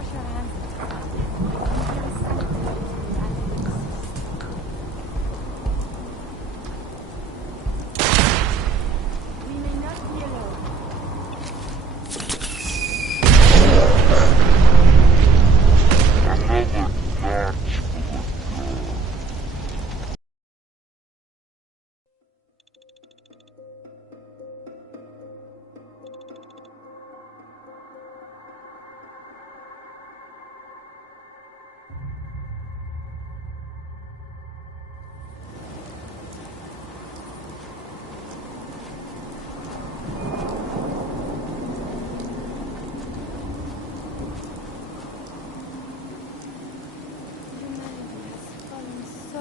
wash your hands of time. Very sanitary to the animals. We may not be alone.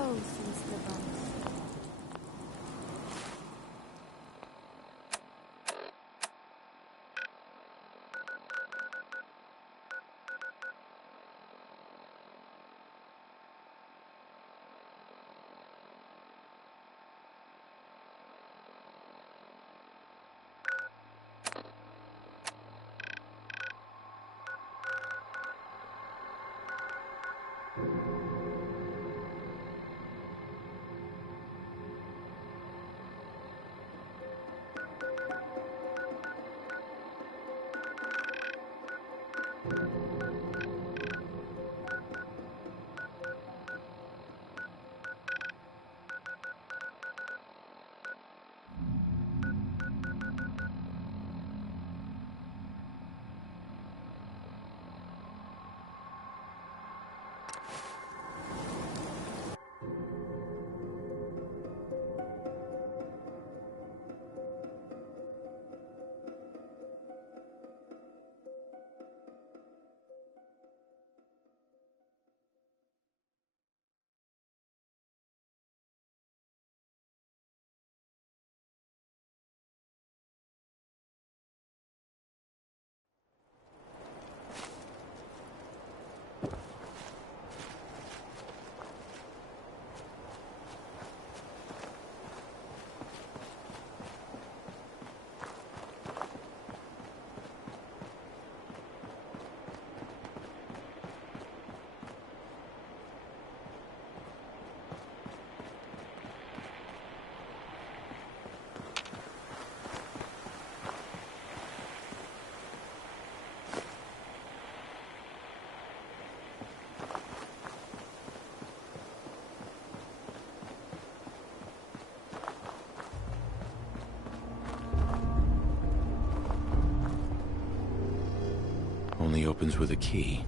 Since the bombs. Only opens with a key.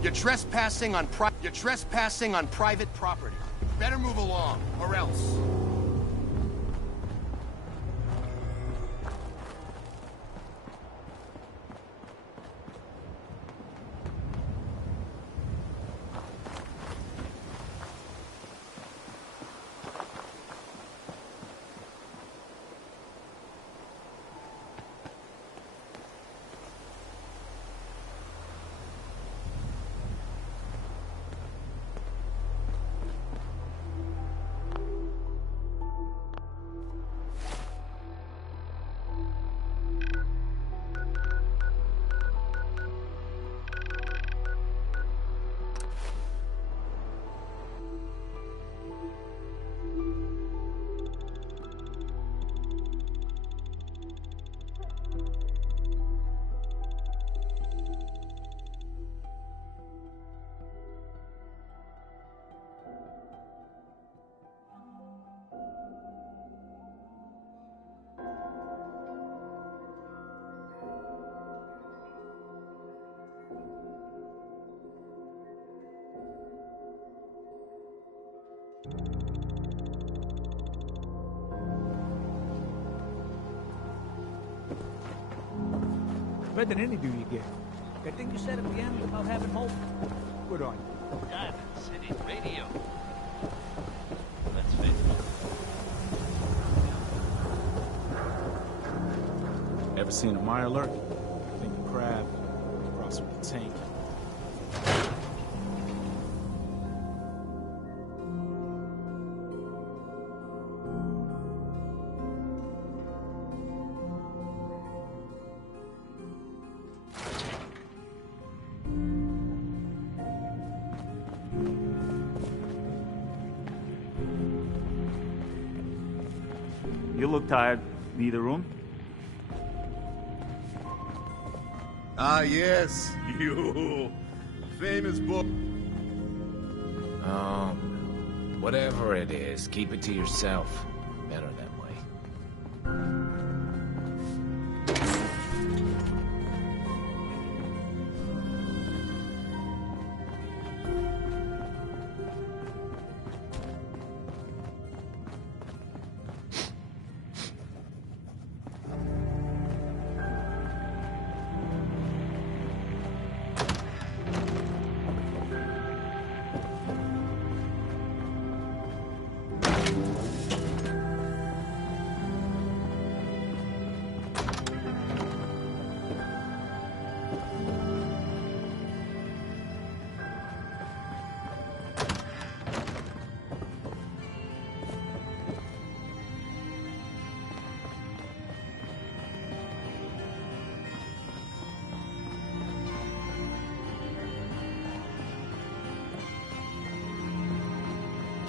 You're trespassing on private property. Better move along, or else. better than any do you get. That thing you said at the end about having hope? Good on you. Diamond City Radio. That's faithful. Ever seen a Meyer alert? Think of crab, cross with the tank. You look tired. Need a room? Ah, yes, you. Famous book. Whatever it is, keep it to yourself. Better that way.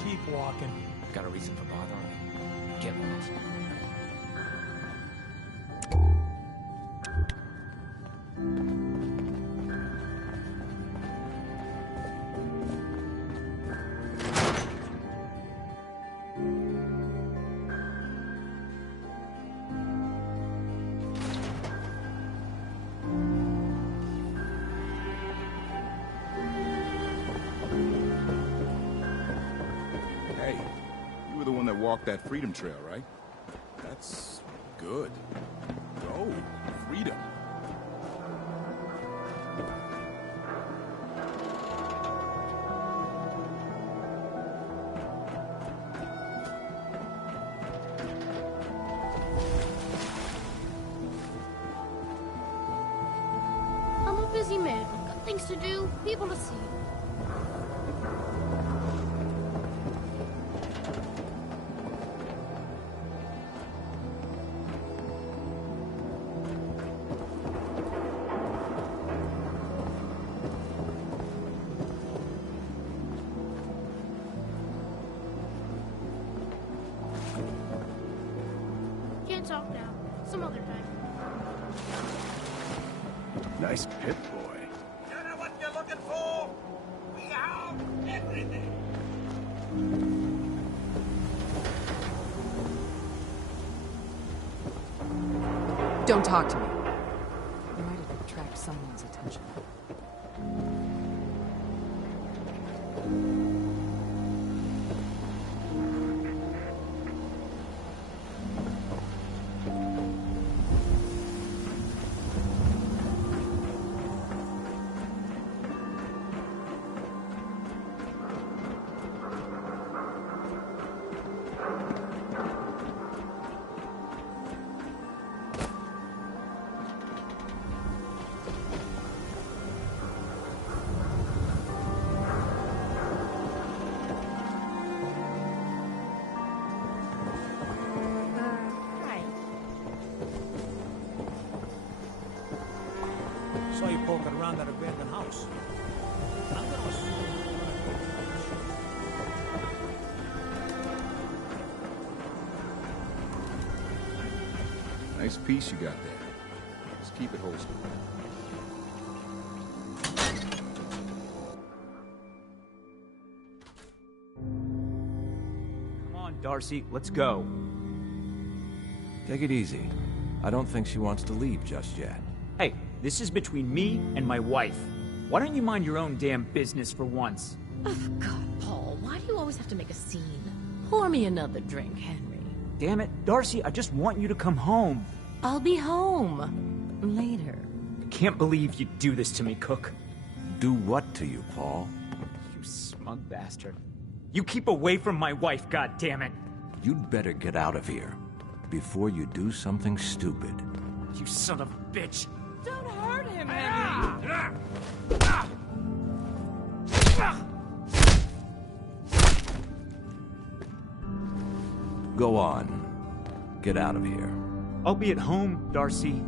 Keep walking. Got a reason for bothering me? Get lost. Hey, you were the one that walked that freedom trail, right? That's good. Go. Freedom. I'm a busy man. Got things to do, people to see. Can't talk now. Some other time. Nice pit boy. You know what you're looking for? We have everything. Don't talk to me. You might attract someone's attention. Hi. Saw you poking around that abandoned house. I'm gonna assume Nice piece you got there. Just keep it holstered. Come on, Darcy, let's go. Take it easy. I don't think she wants to leave just yet. Hey, this is between me and my wife. Why don't you mind your own damn business for once? Oh, God, Paul, why do you always have to make a scene? Pour me another drink, Henry. Damn it, Darcy, I just want you to come home. I'll be home. Later. Can't believe you'd do this to me, Cook. Do what to you, Paul? You smug bastard. You keep away from my wife, goddammit! You'd better get out of here before you do something stupid. You son of a bitch! Don't hurt him, Henry! Go on. Get out of here. I'll be at home, Darcy,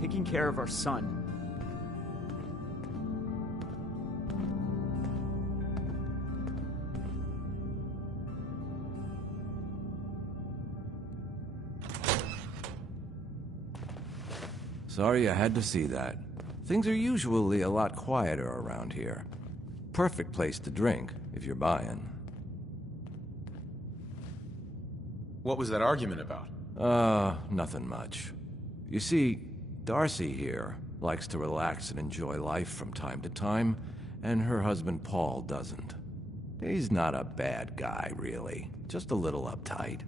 taking care of our son. Sorry I had to see that. Things are usually a lot quieter around here. Perfect place to drink, if you're buying. What was that argument about? Nothing much. You see, Darcy here likes to relax and enjoy life from time to time, and her husband Paul doesn't. He's not a bad guy, really. Just a little uptight.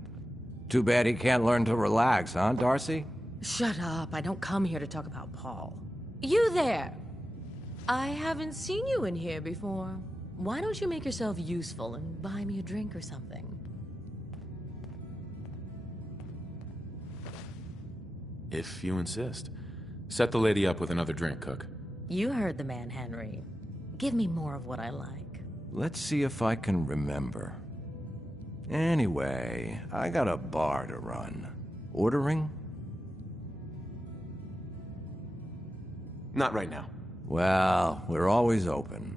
Too bad he can't learn to relax, huh, Darcy? Shut up. I don't come here to talk about Paul. You there! I haven't seen you in here before. Why don't you make yourself useful and buy me a drink or something? If you insist. Set the lady up with another drink, Cook. You heard the man, Henry. Give me more of what I like. Let's see if I can remember. Anyway, I got a bar to run. Ordering? Not right now. Well, we're always open.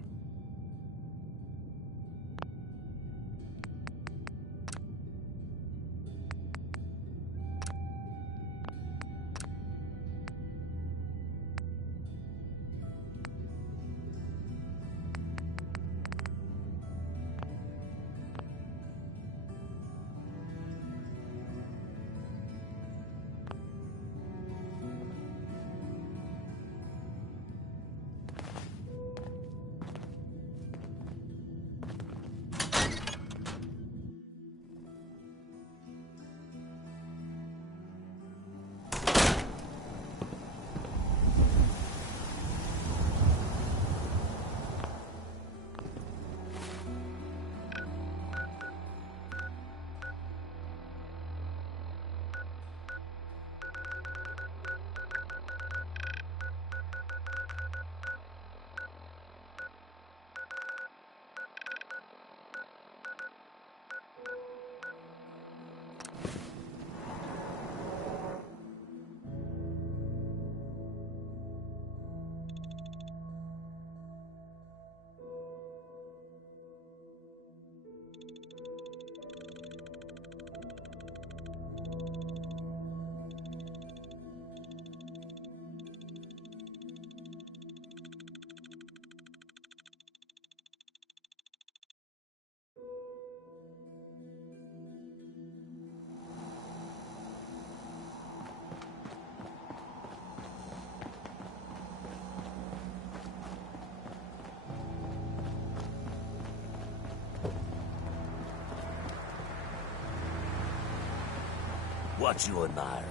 What you admiring?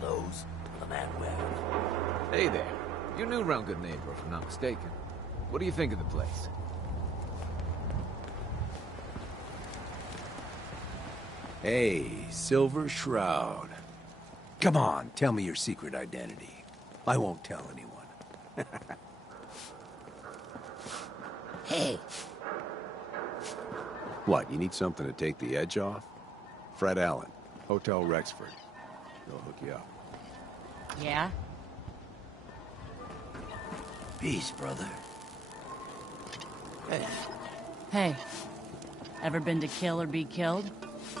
Clothes? The man wearing? Hey there. You're new around Good Neighbor, if I'm not mistaken. What do you think of the place? Hey, Silver Shroud. Come on, tell me your secret identity. I won't tell anyone. Hey. What, you need something to take the edge off? Fred Allen, Hotel Rexford. They'll hook you up. Yeah? Peace, brother. Hey. Hey. Ever been to kill or be killed?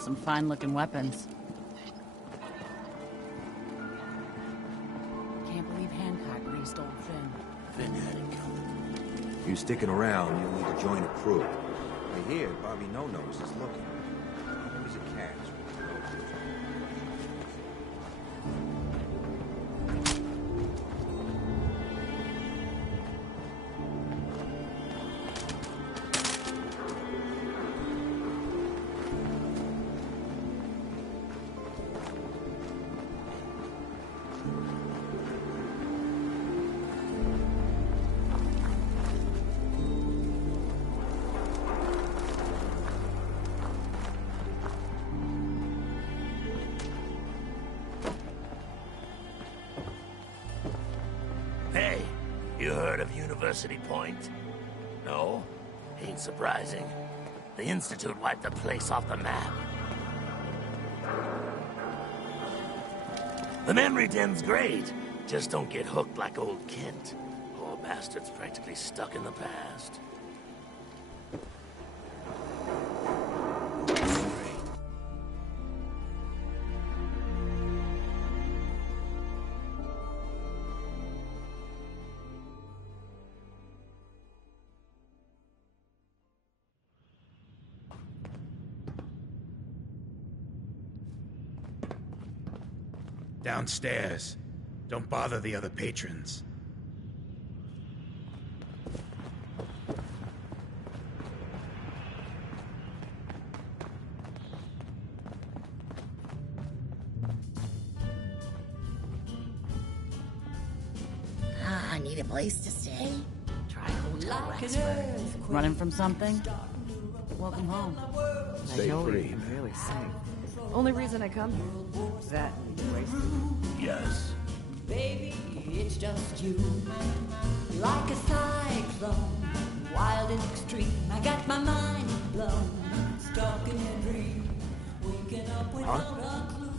Some fine-looking weapons. Can't believe Hancock greased old Finn. Finn had it coming. You sticking around, you'll need to join a crew. I hear Bobby No-Nose is looking. Always a catch. heard of University Point? No? Ain't surprising. The Institute wiped the place off the map. The memory den's great. Just don't get hooked like old Kent. Poor bastard's practically stuck in the past. Downstairs. Don't bother the other patrons. I need a place to stay. Try Hotel Rexford. Running from something? Welcome home. Stay free. I'm really safe. Only reason I come here. That and wasted. Yes. Baby, it's just you. Like a cyclone, wild and extreme. I got my mind blown, stuck in a dream, waking up without a clue.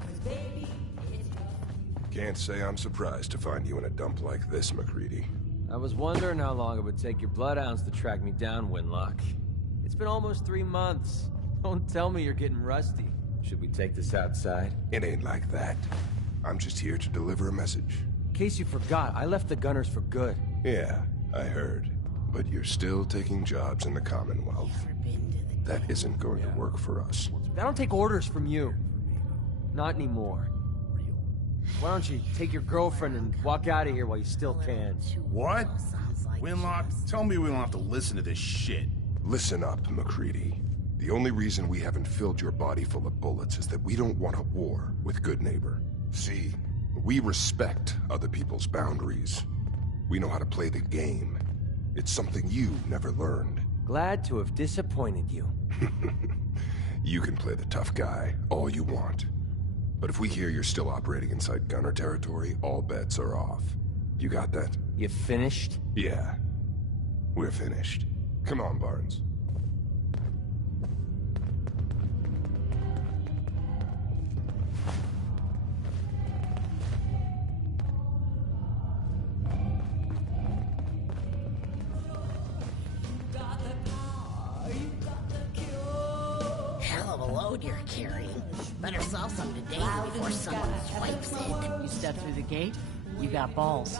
'Cause baby, it's just Can't say I'm surprised to find you in a dump like this, MacReady. I was wondering how long it would take your bloodhounds to track me down, Winlock. It's been almost 3 months. Don't tell me you're getting rusty. Should we take this outside? It ain't like that. I'm just here to deliver a message. In case you forgot, I left the Gunners for good. Yeah, I heard. But you're still taking jobs in the Commonwealth. That isn't going to work for us. I don't take orders from you. Not anymore. Why don't you take your girlfriend and walk out of here while you still can? What? Winlock, tell me we don't have to listen to this shit. Listen up, MacReady. The only reason we haven't filled your body full of bullets is that we don't want a war with Good Neighbor. See, we respect other people's boundaries. We know how to play the game. It's something you never learned. Glad to have disappointed you. You can play the tough guy all you want. But if we hear you're still operating inside Gunner territory, all bets are off. You got that? You finished? Yeah. We're finished. Come on, Barnes. Hell of a load you're carrying. Better sell some today before someone swipes it. You step through the gate, you got balls.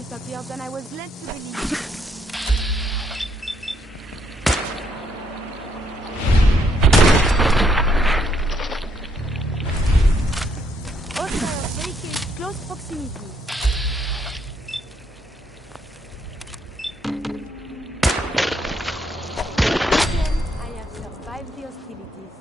disappeared than I was led to believe. Hostile vehicles close proximity. Again, I have survived the hostilities.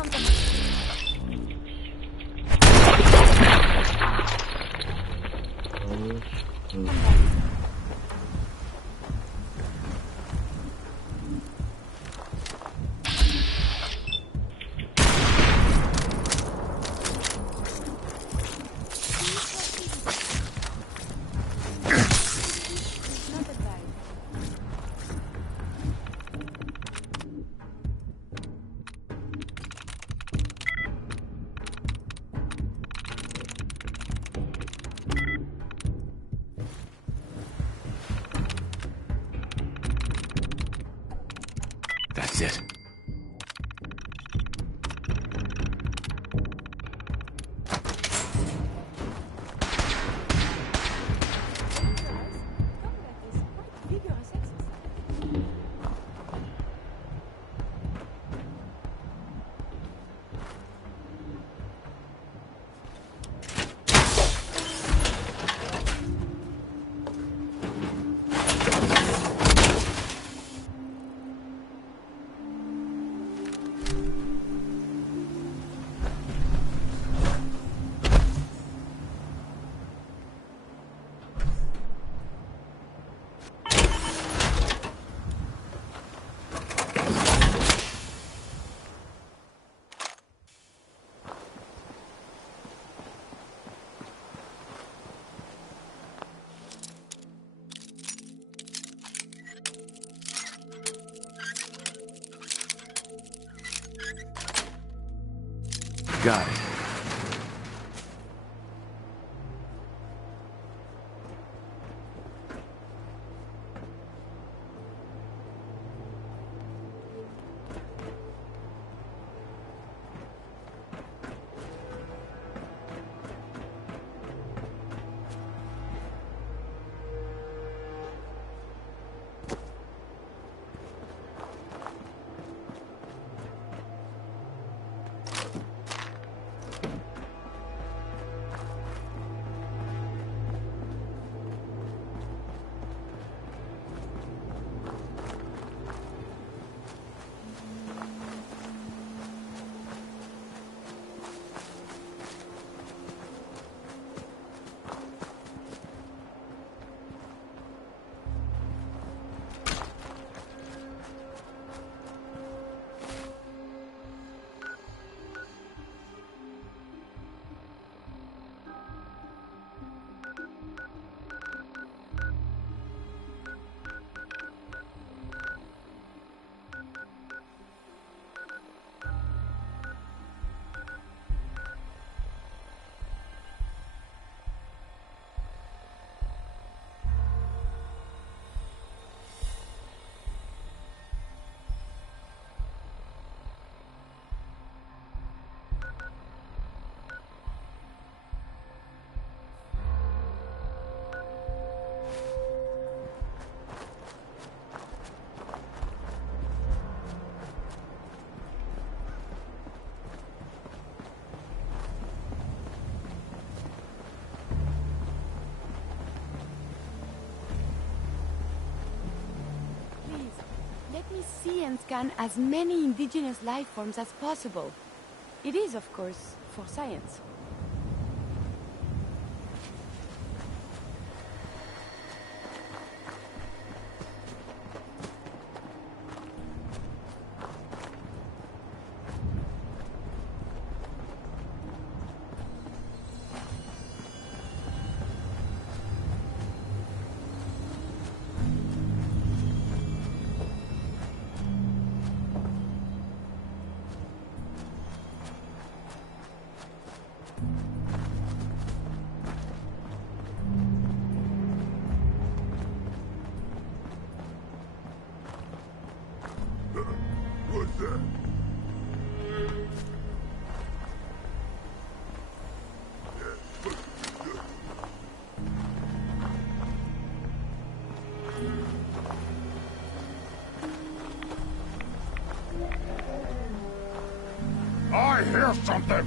something? That's it. Got it. me see and scan as many indigenous life forms as possible. It is, of course, for science. What's that? I hear something!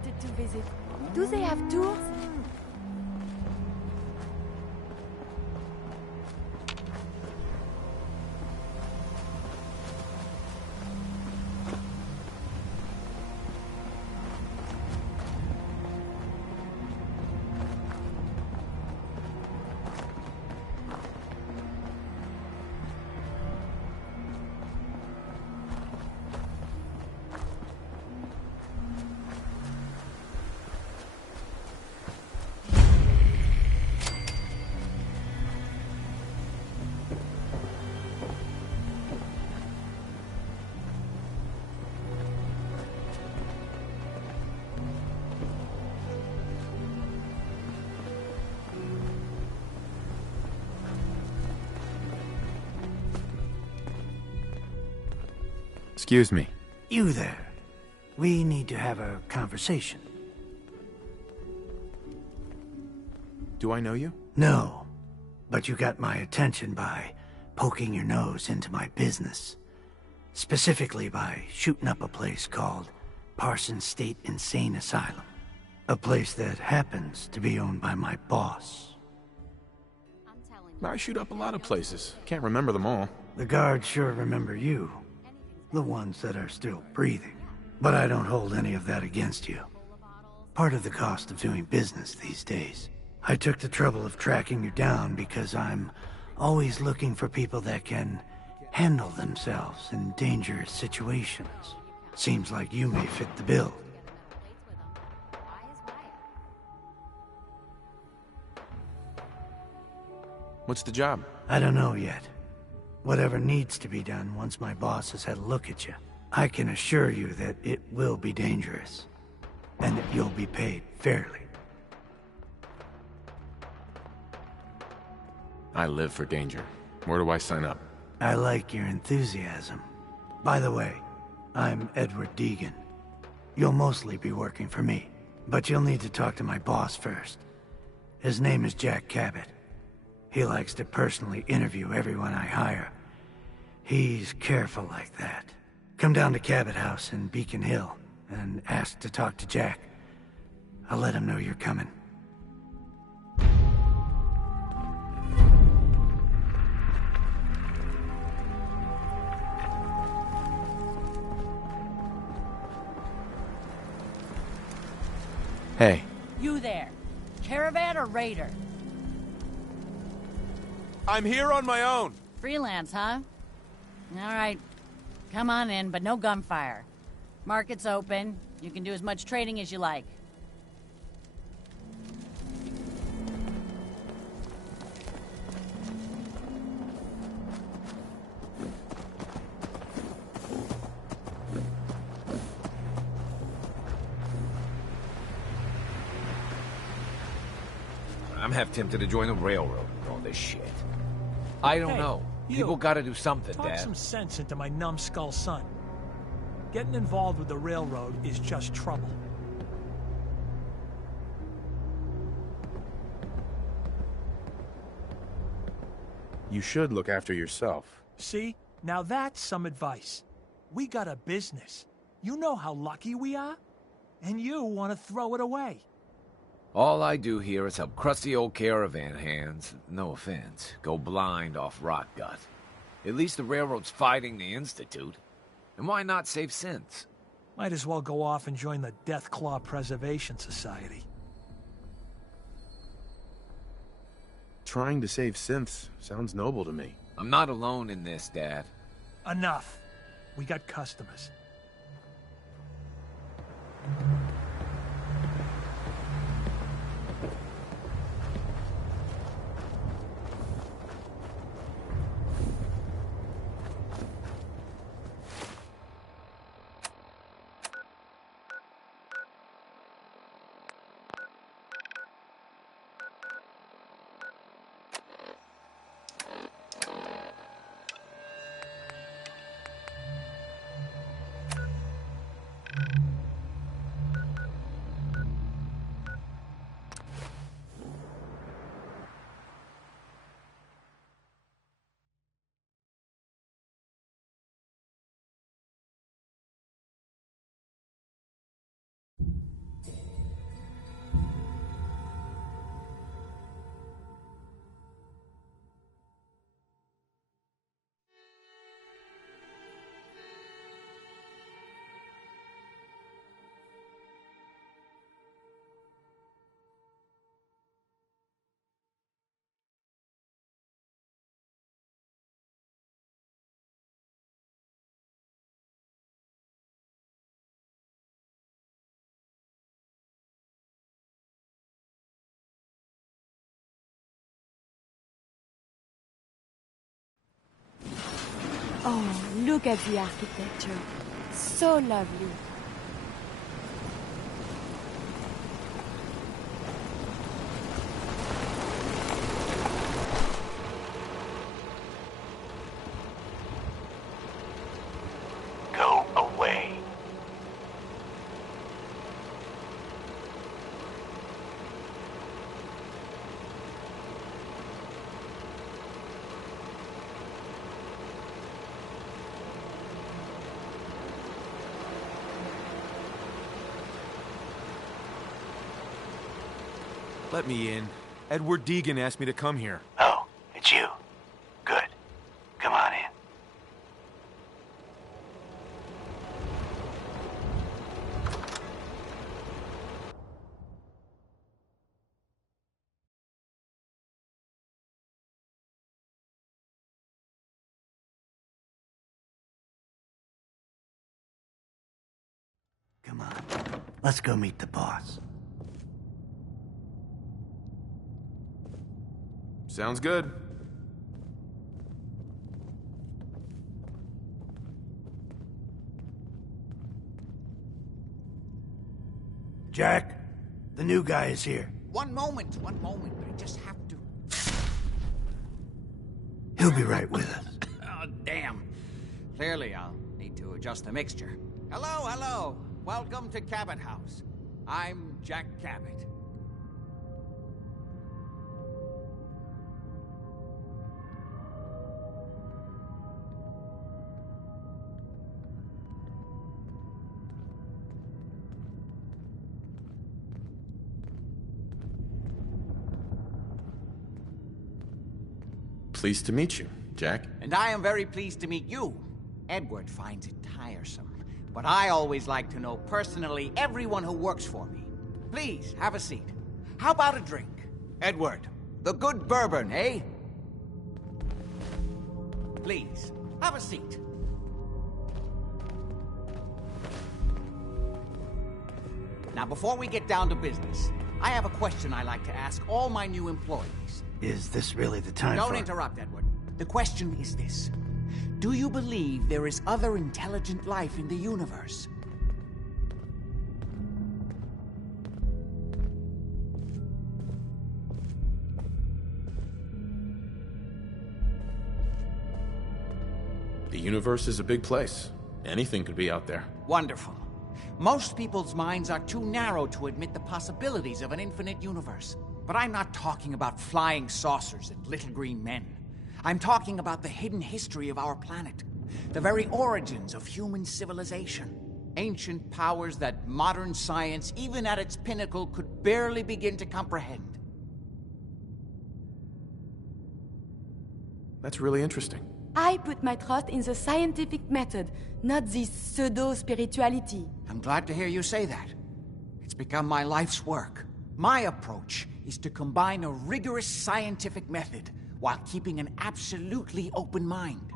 wanted to visit. Do they have tours? Excuse me. You there. We need to have a conversation. Do I know you? No, but you got my attention by poking your nose into my business. Specifically by shooting up a place called Parsons State Insane Asylum. A place that happens to be owned by my boss. I shoot up a lot of places. Can't remember them all. The guards sure remember you. The ones that are still breathing. But I don't hold any of that against you. Part of the cost of doing business these days. I took the trouble of tracking you down because I'm always looking for people that can handle themselves in dangerous situations. Seems like you may fit the bill. What's the job? I don't know yet. Whatever needs to be done once my boss has had a look at you. I can assure you that it will be dangerous. And that you'll be paid fairly. I live for danger. Where do I sign up? I like your enthusiasm. By the way, I'm Edward Deegan. You'll mostly be working for me. But you'll need to talk to my boss first. His name is Jack Cabot. He likes to personally interview everyone I hire. He's careful like that. Come down to Cabot House in Beacon Hill and ask to talk to Jack. I'll let him know you're coming. Hey. You there. Caravan or raider? I'm here on my own. Freelance, huh? All right. Come on in, but no gunfire. Market's open. You can do as much trading as you like. I'm half tempted to join the railroad with all this shit. I don't know. People gotta do something, Talk Dad. some sense into my numbskull son. Getting involved with the railroad is just trouble. You should look after yourself. See? Now that's some advice. We got a business. You know how lucky we are? And you want to throw it away. All I do here is help crusty old caravan hands, no offense, go blind off rock gut. At least the railroad's fighting the Institute. And why not save synths? Might as well go off and join the Death Claw Preservation Society. Trying to save synths sounds noble to me. I'm not alone in this, Dad. Enough. We got customers. Oh, look at the architecture. So lovely. Go away. Let me in. Edward Deegan asked me to come here. Oh, it's you. Good. Come on in. Come on. Let's go meet the boss. Sounds good. Jack, the new guy is here. One moment. I just have to... He'll be right with us. Oh, damn. Clearly, I'll need to adjust the mixture. Hello. Welcome to Cabot House. I'm Jack Cabot. Pleased to meet you, Jack. And I am very pleased to meet you. Edward finds it tiresome, but I always like to know personally everyone who works for me. Please, have a seat. How about a drink? Edward, the good bourbon, eh? Please, have a seat. Now, before we get down to business, I have a question I like to ask all my new employees. Is this really the time Don't interrupt, Edward. The question is this. Do you believe there is other intelligent life in the universe? The universe is a big place. Anything could be out there. Wonderful. Most people's minds are too narrow to admit the possibilities of an infinite universe. But I'm not talking about flying saucers and little green men. I'm talking about the hidden history of our planet. The very origins of human civilization. Ancient powers that modern science, even at its pinnacle, could barely begin to comprehend. That's really interesting. I put my trust in the scientific method, not this pseudo-spirituality. I'm glad to hear you say that. It's become my life's work. My approach is to combine a rigorous scientific method while keeping an absolutely open mind.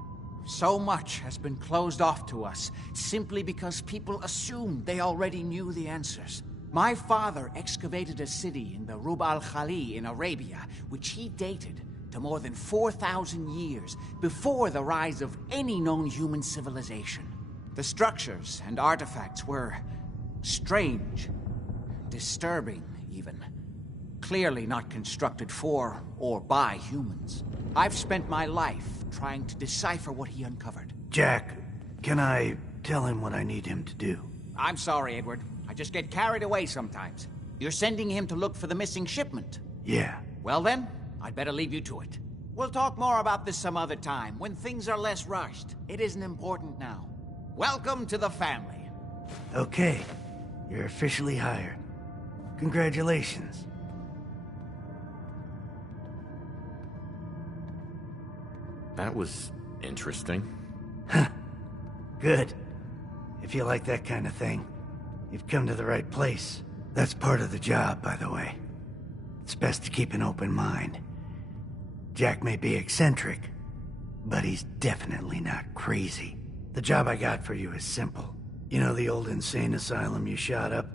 So much has been closed off to us simply because people assumed they already knew the answers. My father excavated a city in the Rub al-Khali in Arabia, which he dated to more than 4,000 years before the rise of any known human civilization. The structures and artifacts were strange, disturbing even. Clearly not constructed for or by humans. I've spent my life trying to decipher what he uncovered. Jack, can I tell him what I need him to do? I'm sorry, Edward. I just get carried away sometimes. You're sending him to look for the missing shipment? Yeah. Well then, I'd better leave you to it. We'll talk more about this some other time, when things are less rushed. It isn't important now. Welcome to the family. Okay. You're officially hired. Congratulations. That was interesting. Good. If you like that kind of thing, you've come to the right place. That's part of the job, by the way. It's best to keep an open mind. Jack may be eccentric, but he's definitely not crazy. The job I got for you is simple. You know the old insane asylum you shot up?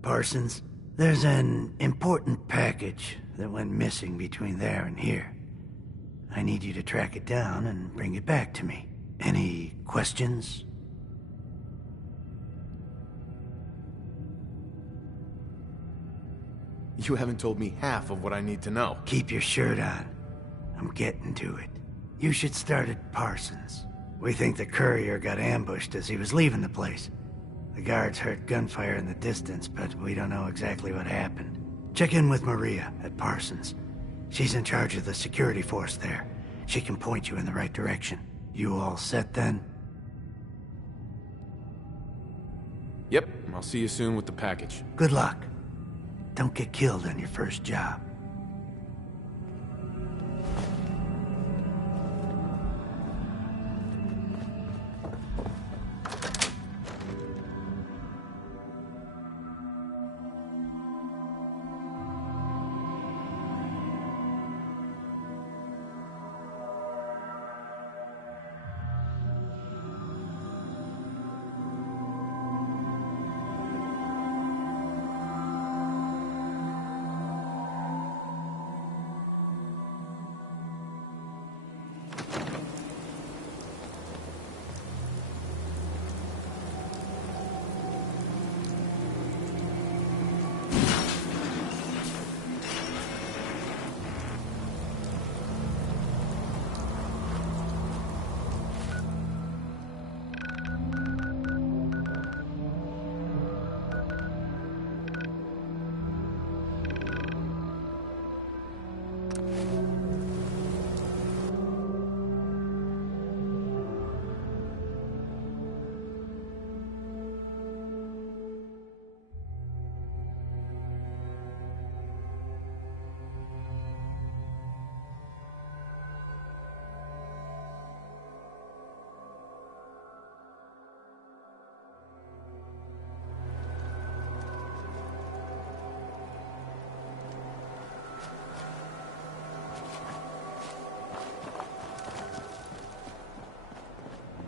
Parsons? There's an important package that went missing between there and here. I need you to track it down and bring it back to me. Any questions? You haven't told me half of what I need to know. Keep your shirt on. I'm getting to it. You should start at Parsons. We think the courier got ambushed as he was leaving the place. The guards heard gunfire in the distance, but we don't know exactly what happened. Check in with Maria at Parsons. She's in charge of the security force there. She can point you in the right direction. You all set then? Yep, I'll see you soon with the package. Good luck. Don't get killed on your first job.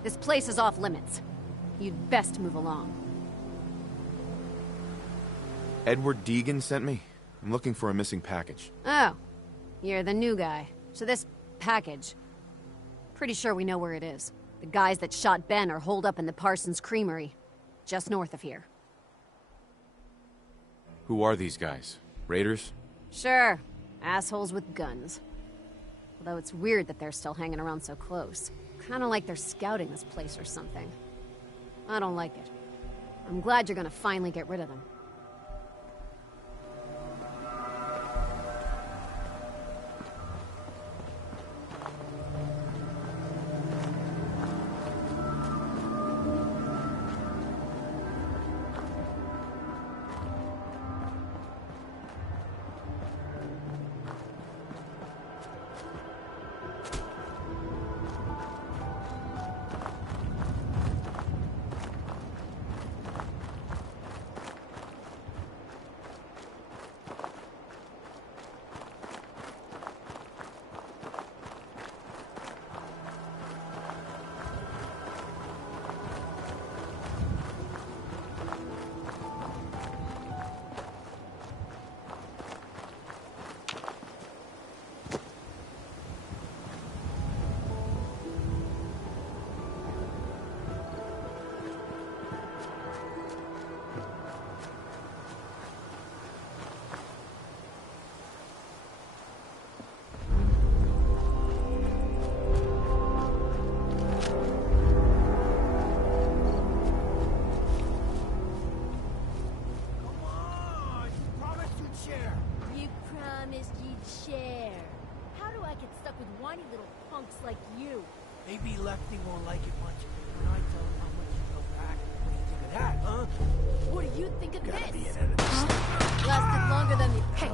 This place is off limits. You'd best move along. Edward Deegan sent me. I'm looking for a missing package. Oh, you're the new guy. So this package... Pretty sure we know where it is. The guys that shot Ben are holed up in the Parsons Creamery, just north of here. Who are these guys? Raiders? Sure. Assholes with guns. Although it's weird that they're still hanging around so close. Kinda like they're scouting this place or something. I don't like it. I'm glad you're gonna finally get rid of them. Like you. Maybe Lefty won't like it much when I tell him how much you know back. What do you think of that, huh? What do you think of Gotta be this? an enemy. Lasted longer than the... Hey!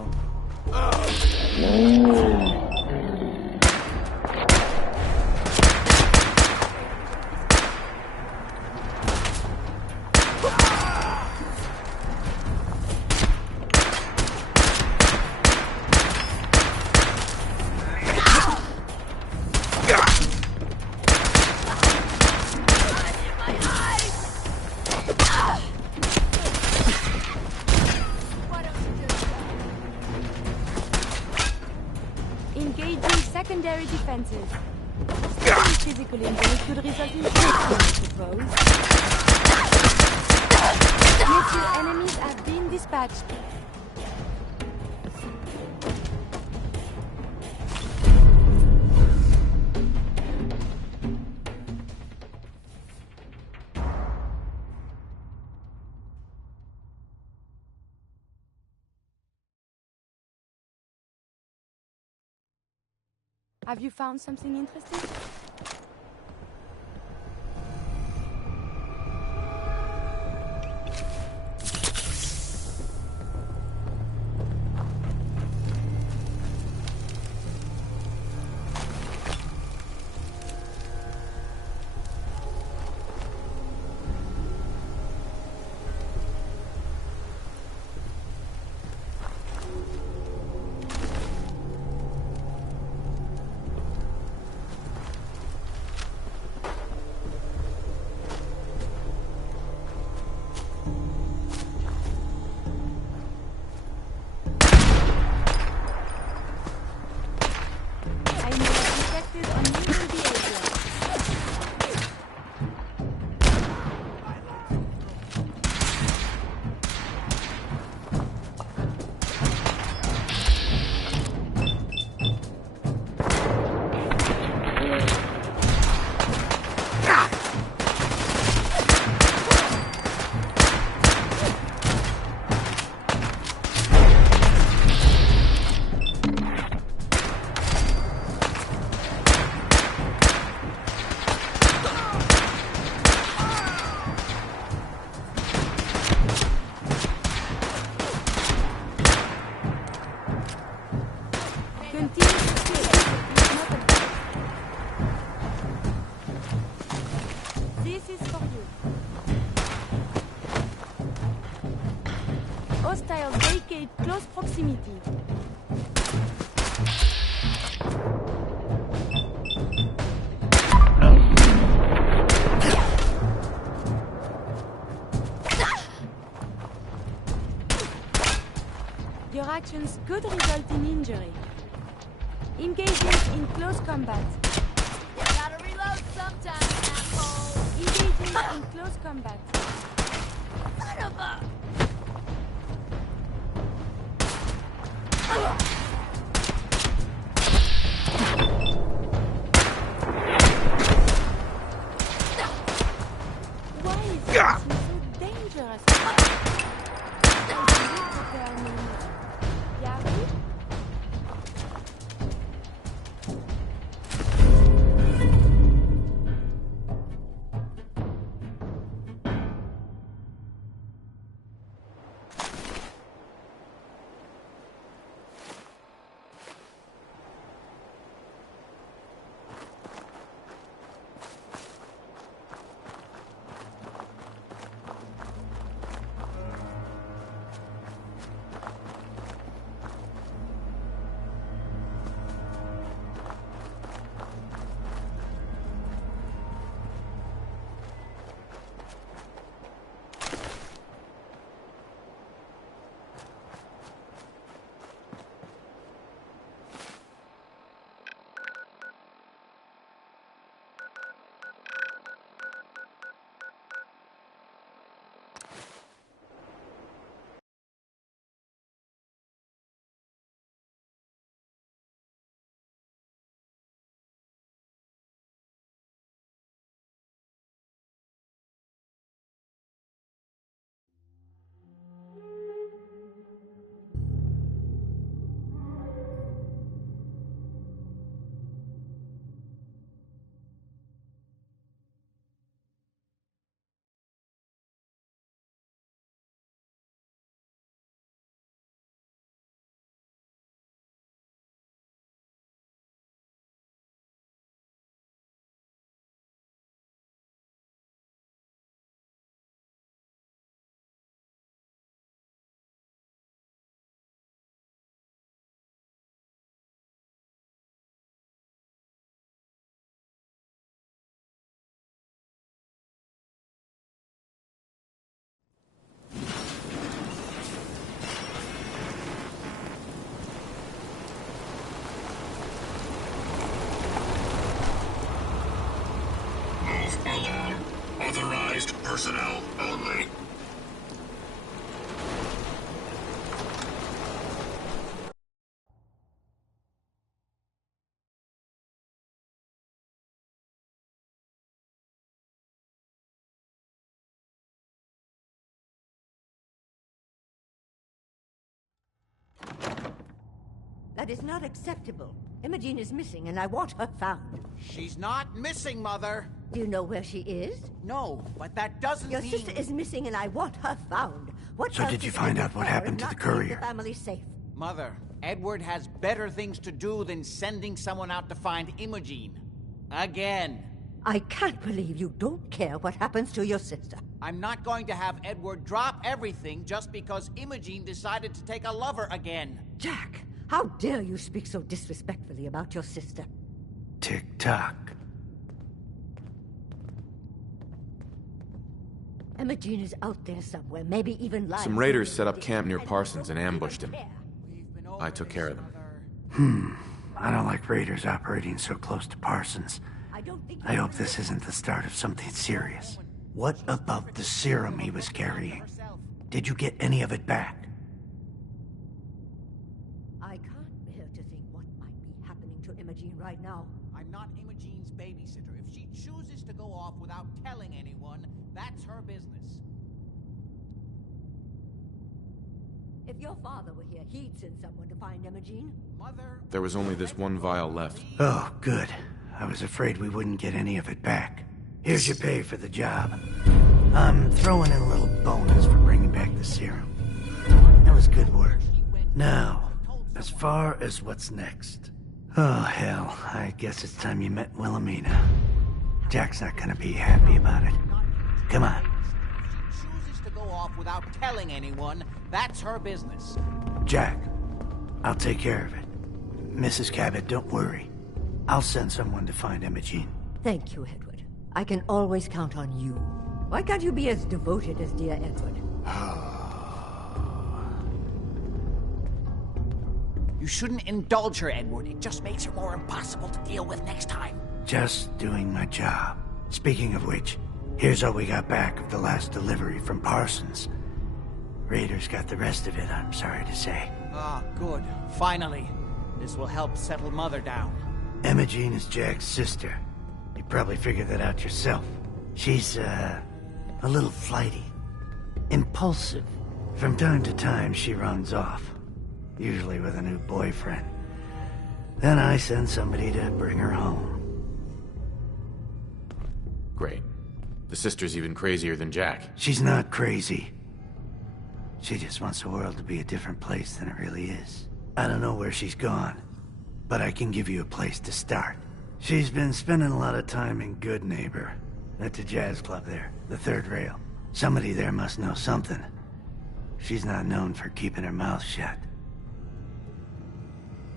Engaging secondary defenses. physical injury could result in safety, I suppose. Monsieur, enemies have been dispatched. Have you found something interesting? Hostiles vacate close proximity. Your actions could result in injury. Engaging in close combat. You gotta reload sometimes, asshole. Engaging in close combat. Son of a... Why is this so dangerous? personnel only. That is not acceptable. Imogene is missing, and I want her found. She's not missing, Mother. Do you know where she is? No, but that doesn't Your mean... sister is missing, and I want her found. What So else did you is find in out what your happened power to if the not to keep courier? The family safe. Mother, Edward has better things to do than sending someone out to find Imogene. Again. I can't believe you don't care what happens to your sister. I'm not going to have Edward drop everything just because Imogene decided to take a lover again. Jack, how dare you speak so disrespectfully about your sister? Tick-tock. Imogene is out there somewhere, maybe even lying. Some raiders set up camp near Parsons and ambushed him. I took care of them. I don't like raiders operating so close to Parsons. I hope this isn't the start of something serious. What about the serum he was carrying? Did you get any of it back? I can't bear to think what might be happening to Imogene right now. I'm not Imogene's babysitter. If she chooses to go off without telling anyone, that's her business. If your father were here, he'd send someone to find Imogene. Mother... There was only this one vial left. Oh, good. I was afraid we wouldn't get any of it back. Here's your pay for the job. I'm throwing in a little bonus for bringing back the serum. That was good work. Now, as far as what's next. Oh, hell. I guess it's time you met Wilhelmina. Jack's not gonna be happy about it. Come on. If she chooses to go off without telling anyone, that's her business. Jack, I'll take care of it. Mrs. Cabot, don't worry. I'll send someone to find Imogene. Thank you, Edward. I can always count on you. Why can't you be as devoted as dear Edward? You shouldn't indulge her, Edward. It just makes her more impossible to deal with next time. Just doing my job. Speaking of which, here's all we got back of the last delivery from Parsons. Raiders got the rest of it, I'm sorry to say. Ah, good. Finally. This will help settle Mother down. Imogene is Jack's sister. You probably figured that out yourself. She's, a little flighty. Impulsive. From time to time, she runs off. Usually with a new boyfriend. Then I send somebody to bring her home. Great. The sister's even crazier than Jack. She's not crazy. She just wants the world to be a different place than it really is. I don't know where she's gone, but I can give you a place to start. She's been spending a lot of time in Good Neighbor. That's a jazz club there, the third rail. Somebody there must know something. She's not known for keeping her mouth shut.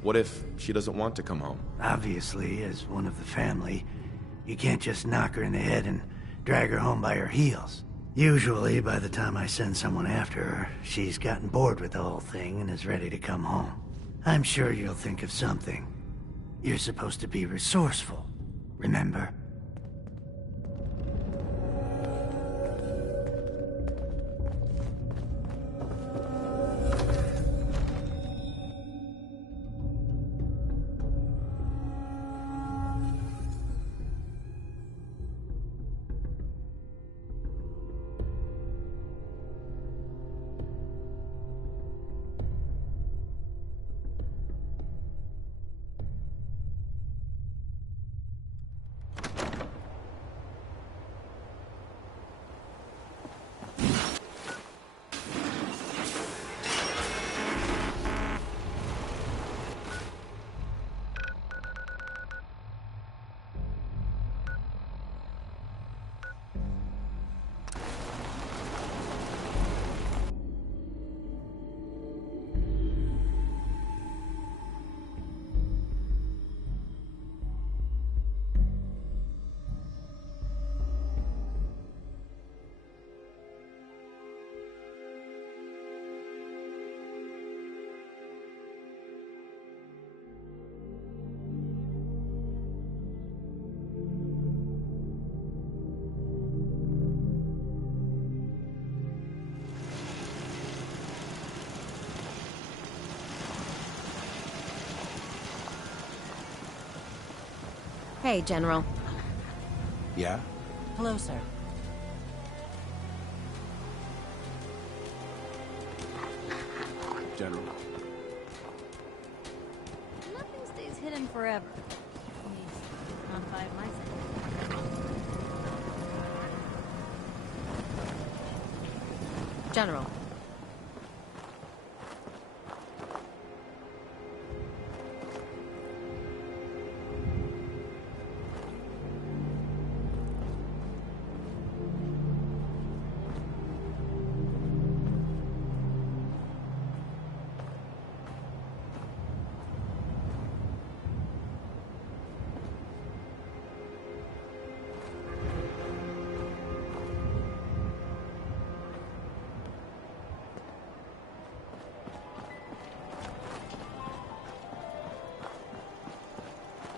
What if she doesn't want to come home? Obviously, as one of the family, you can't just knock her in the head and drag her home by her heels. Usually, by the time I send someone after her, she's gotten bored with the whole thing and is ready to come home. I'm sure you'll think of something. You're supposed to be resourceful, remember? Hey, General. Yeah? Hello, sir. General. Nothing stays hidden forever. At least, not by my side. General.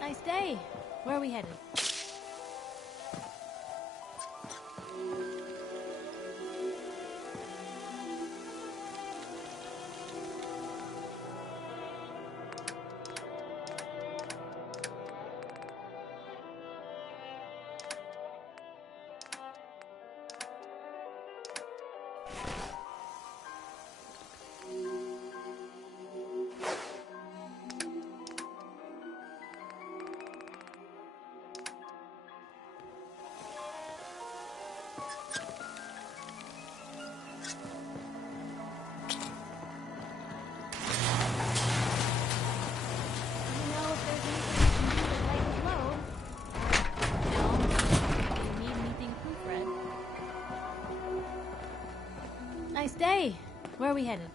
Nice day. Where are we headed? Nice day. Where are we headed?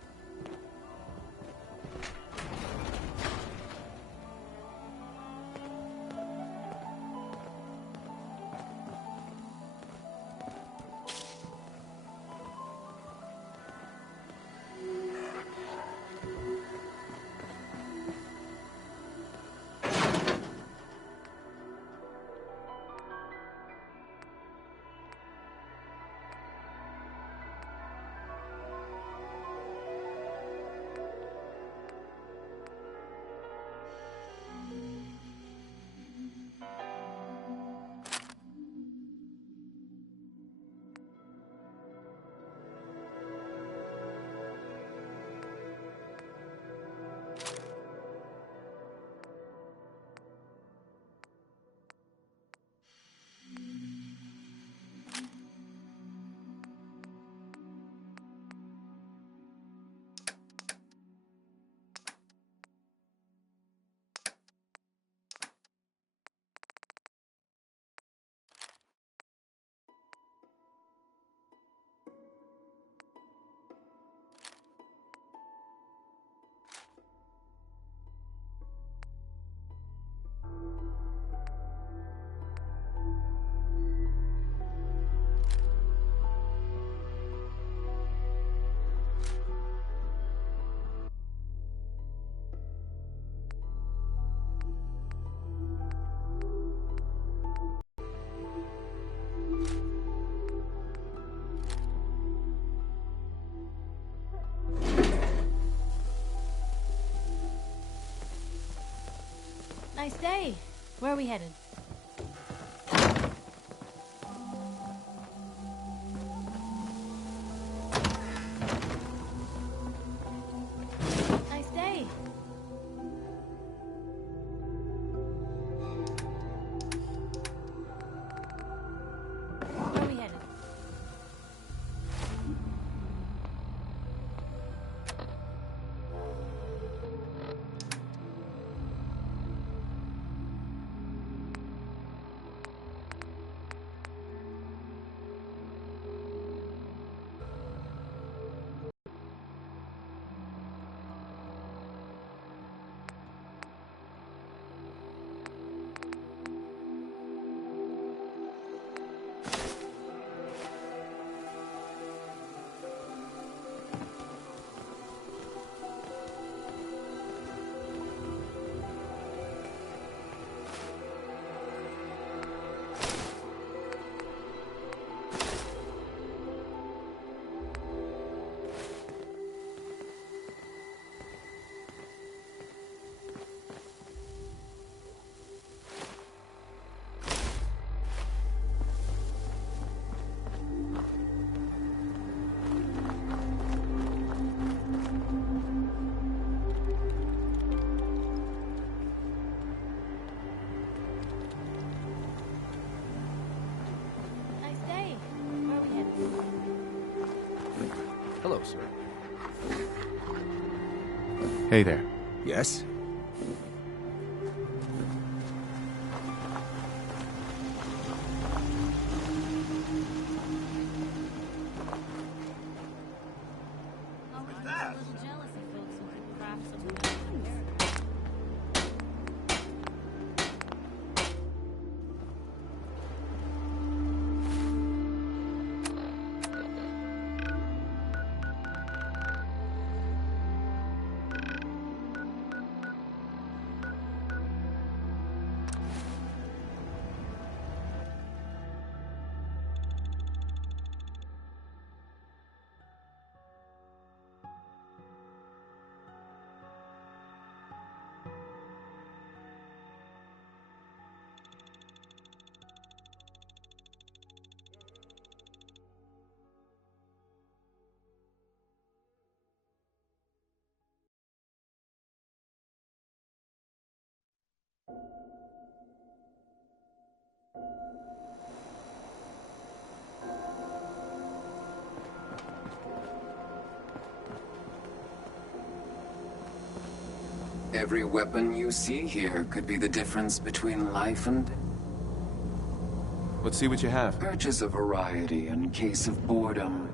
Nice day. Where are we headed? Nice day. Where are we headed? sir. Hey there. Yes? Every weapon you see here could be the difference between life and... Let's see what you have. Purchase a variety in case of boredom.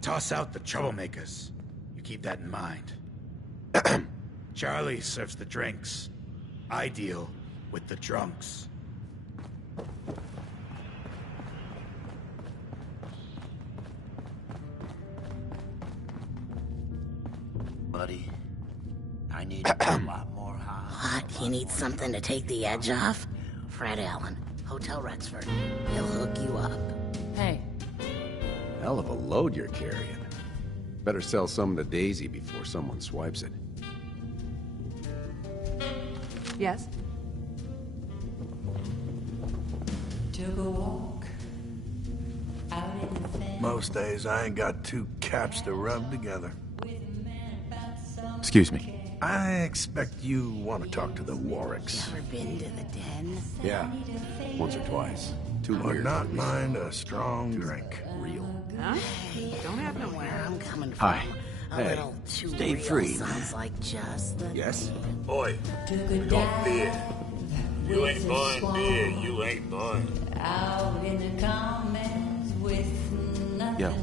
Toss out the troublemakers. You keep that in mind. Charlie serves the drinks. I deal with the drunks. Buddy, I need a lot more high. What? You need something to take the edge off? Fred Allen, Hotel Rexford. He'll hook you up. Hey. Hell of a load you're carrying. Better sell some to Daisy before someone swipes it. Yes? Took a walk out in the fen. Most days I ain't got two caps to rub together. Excuse me. I expect you want to talk to the Warwicks. Ever been to the den? Yeah, once or twice. Too Would weird. not mind a strong drink. Real. Huh? Don't have nowhere. Where I'm coming from. Hi. A Hey, little too stay real free, sounds like just the... Yes? Boy, we got beer. You ain't buying beer, you ain't buying. Out in the comments with nothing. Yo,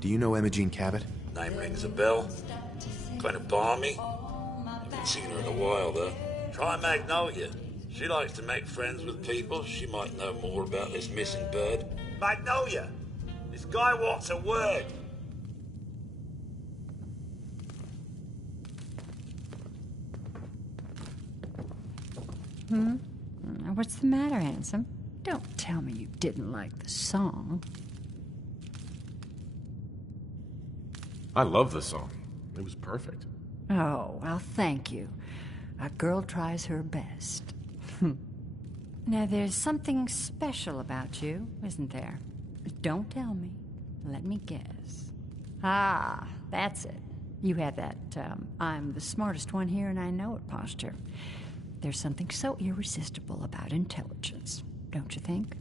do you know Imogene Cabot? Name rings a bell. Kind of balmy. Haven't seen her in a while, though. Try Magnolia. She likes to make friends with people. She might know more about this missing bird. Magnolia! This guy wants a word. What's the matter, handsome? Don't tell me you didn't like the song. I love the song. It was perfect. Oh, well, thank you. A girl tries her best. Now, there's something special about you, isn't there? Don't tell me. Let me guess. Ah, that's it. You have that, I'm the smartest one here and I know it posture. There's something so irresistible about intelligence, don't you think?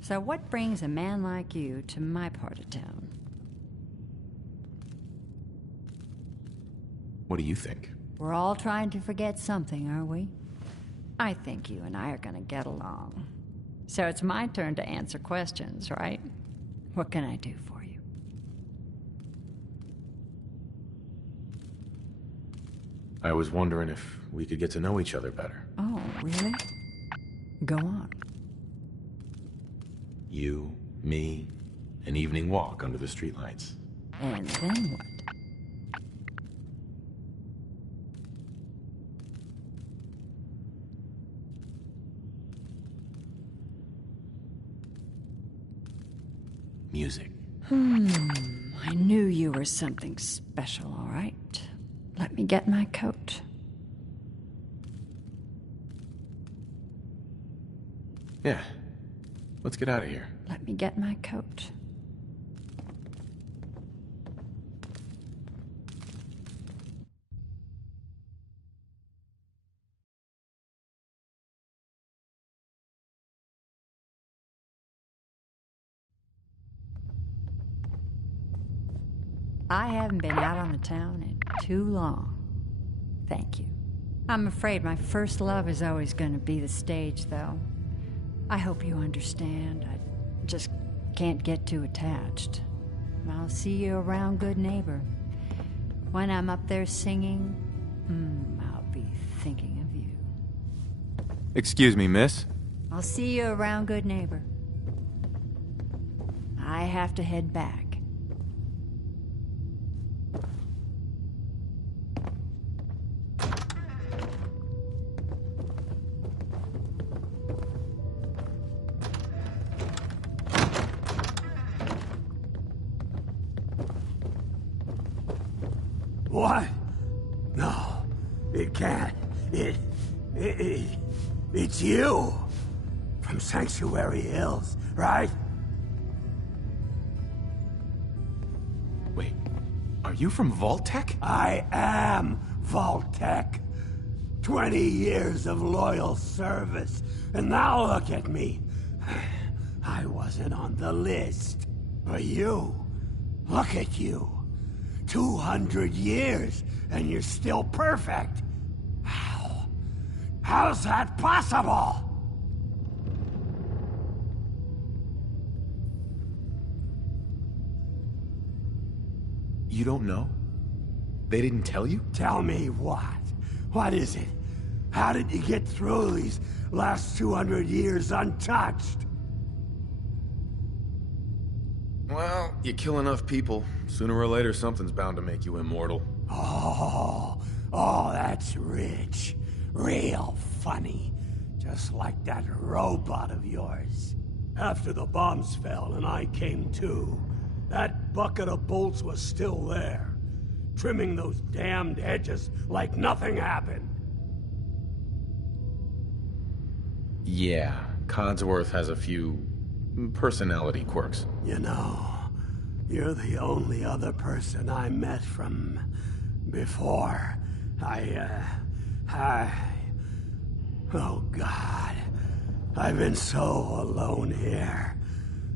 So what brings a man like you to my part of town? What do you think? We're all trying to forget something, are we? I think you and I are gonna get along. So it's my turn to answer questions, right? What can I do for you? I was wondering if we could get to know each other better. Oh, really? Go on. You, me, an evening walk under the streetlights. And then what? Music. I knew you were something special, all right. Let me get my coat. Yeah. Let's get out of here. Let me get my coat. I haven't been out on the town in too long. Thank you. I'm afraid my first love is always going to be the stage, though. I hope you understand. I just can't get too attached. I'll see you around, good neighbor. When I'm up there singing, I'll be thinking of you. Excuse me, miss? I'll see you around, good neighbor. I have to head back. What? No, it can't. It's you. From Sanctuary Hills, right? Wait, are you from Vault-Tec? I am Vault-Tec. 20 years of loyal service, and now look at me. I wasn't on the list. But you, look at you. 200 years, and you're still perfect. How's that possible? You don't know? They didn't tell you? Tell me what? What is it? How did you get through these last 200 years untouched? Well, you kill enough people, sooner or later something's bound to make you immortal. Oh, that's rich. Real funny. Just like that robot of yours. After the bombs fell and I came to, that bucket of bolts was still there, trimming those damned edges like nothing happened. Yeah, Codsworth has a few personality quirks. You know, you're the only other person I met from before. Oh God, I've been so alone here.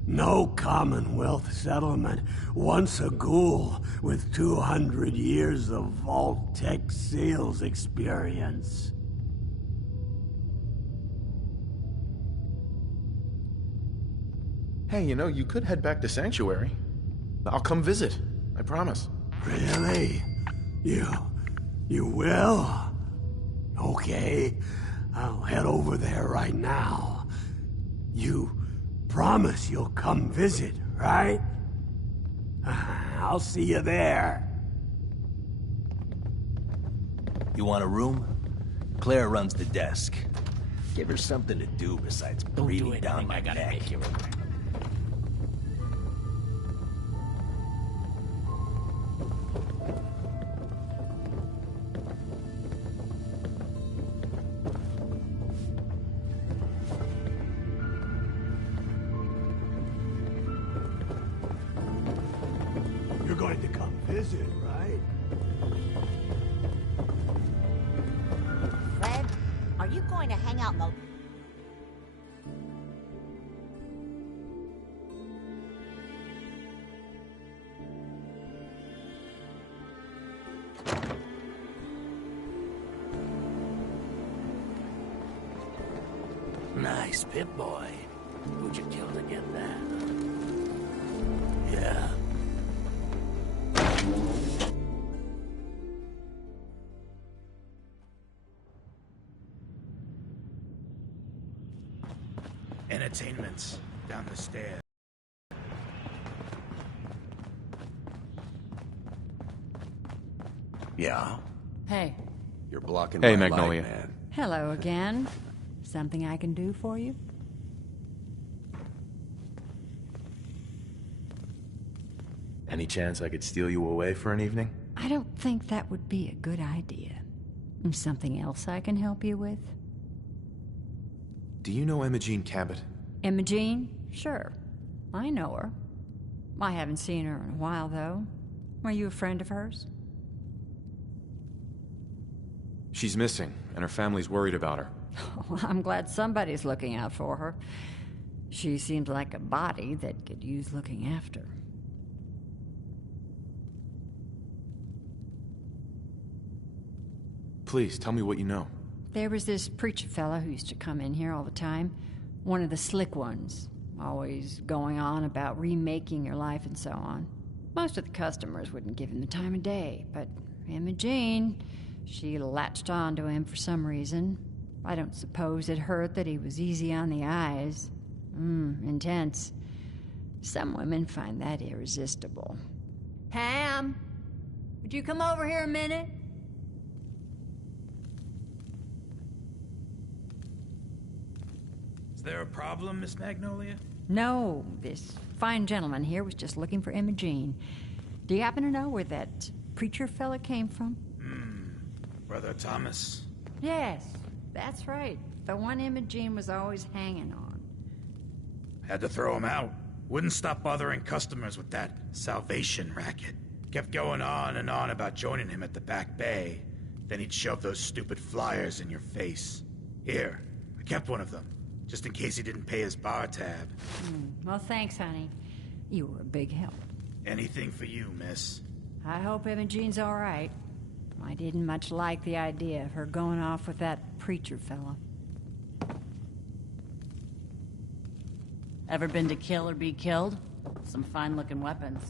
No Commonwealth settlement, once a ghoul with 200 years of Vault-Tec sales experience. Hey, you know, you could head back to Sanctuary. I'll come visit, I promise. Really? You will? Okay, I'll head over there right now. You promise you'll come visit, right? I'll see you there. You want a room? Claire runs the desk. Give her something to do besides breathing down my neck. You're going to come visit, right? Fred, are you going to hang out in the... Nice, Pip-Boy. Who'd you kill to get that? Yeah. Entertainment's down the stairs. Yeah? Hey. You're blocking Hey, my Magnolia. light, man. Hello again. Something I can do for you? Any chance I could steal you away for an evening? I don't think that would be a good idea. Something else I can help you with? Do you know Imogene Cabot? Imogene? Sure. I know her. I haven't seen her in a while, though. Are you a friend of hers? She's missing, and her family's worried about her. Well, I'm glad somebody's looking out for her. She seems like a body that could use looking after. Please, tell me what you know. There was this preacher fella who used to come in here all the time. One of the slick ones. Always going on about remaking your life and so on. Most of the customers wouldn't give him the time of day, but Imogene, she latched on to him for some reason. I don't suppose it hurt that he was easy on the eyes. Intense. Some women find that irresistible. Pam, would you come over here a minute? Is there a problem, Miss Magnolia? No, this fine gentleman here was just looking for Imogene. Do you happen to know where that preacher fella came from? Brother Thomas? Yes, that's right. The one Imogene was always hanging on. Had to throw him out. Wouldn't stop bothering customers with that salvation racket. Kept going on and on about joining him at the back bay. Then he'd shove those stupid flyers in your face. Here, I kept one of them, just in case he didn't pay his bar tab. Well, thanks, honey. You were a big help. Anything for you, miss. I hope Imogene's all right. I didn't much like the idea of her going off with that preacher fella. Ever been to kill or be killed? Some fine-looking weapons.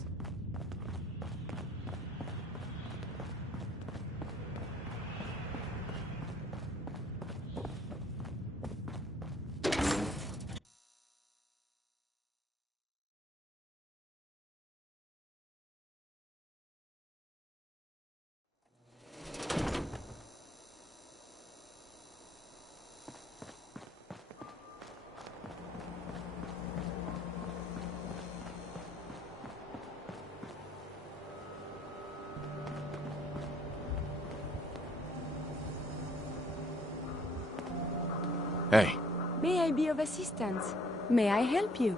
Hey, May I be of assistance? May I help you?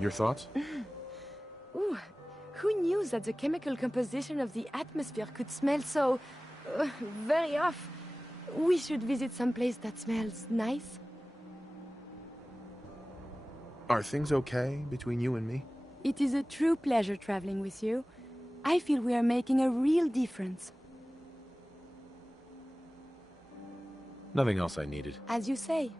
your thoughts? Ooh, who knew that the chemical composition of the atmosphere could smell so... very off? We should visit some place that smells nice. Are things okay between you and me? It is a true pleasure traveling with you. I feel we are making a real difference. Nothing else I needed. As you say.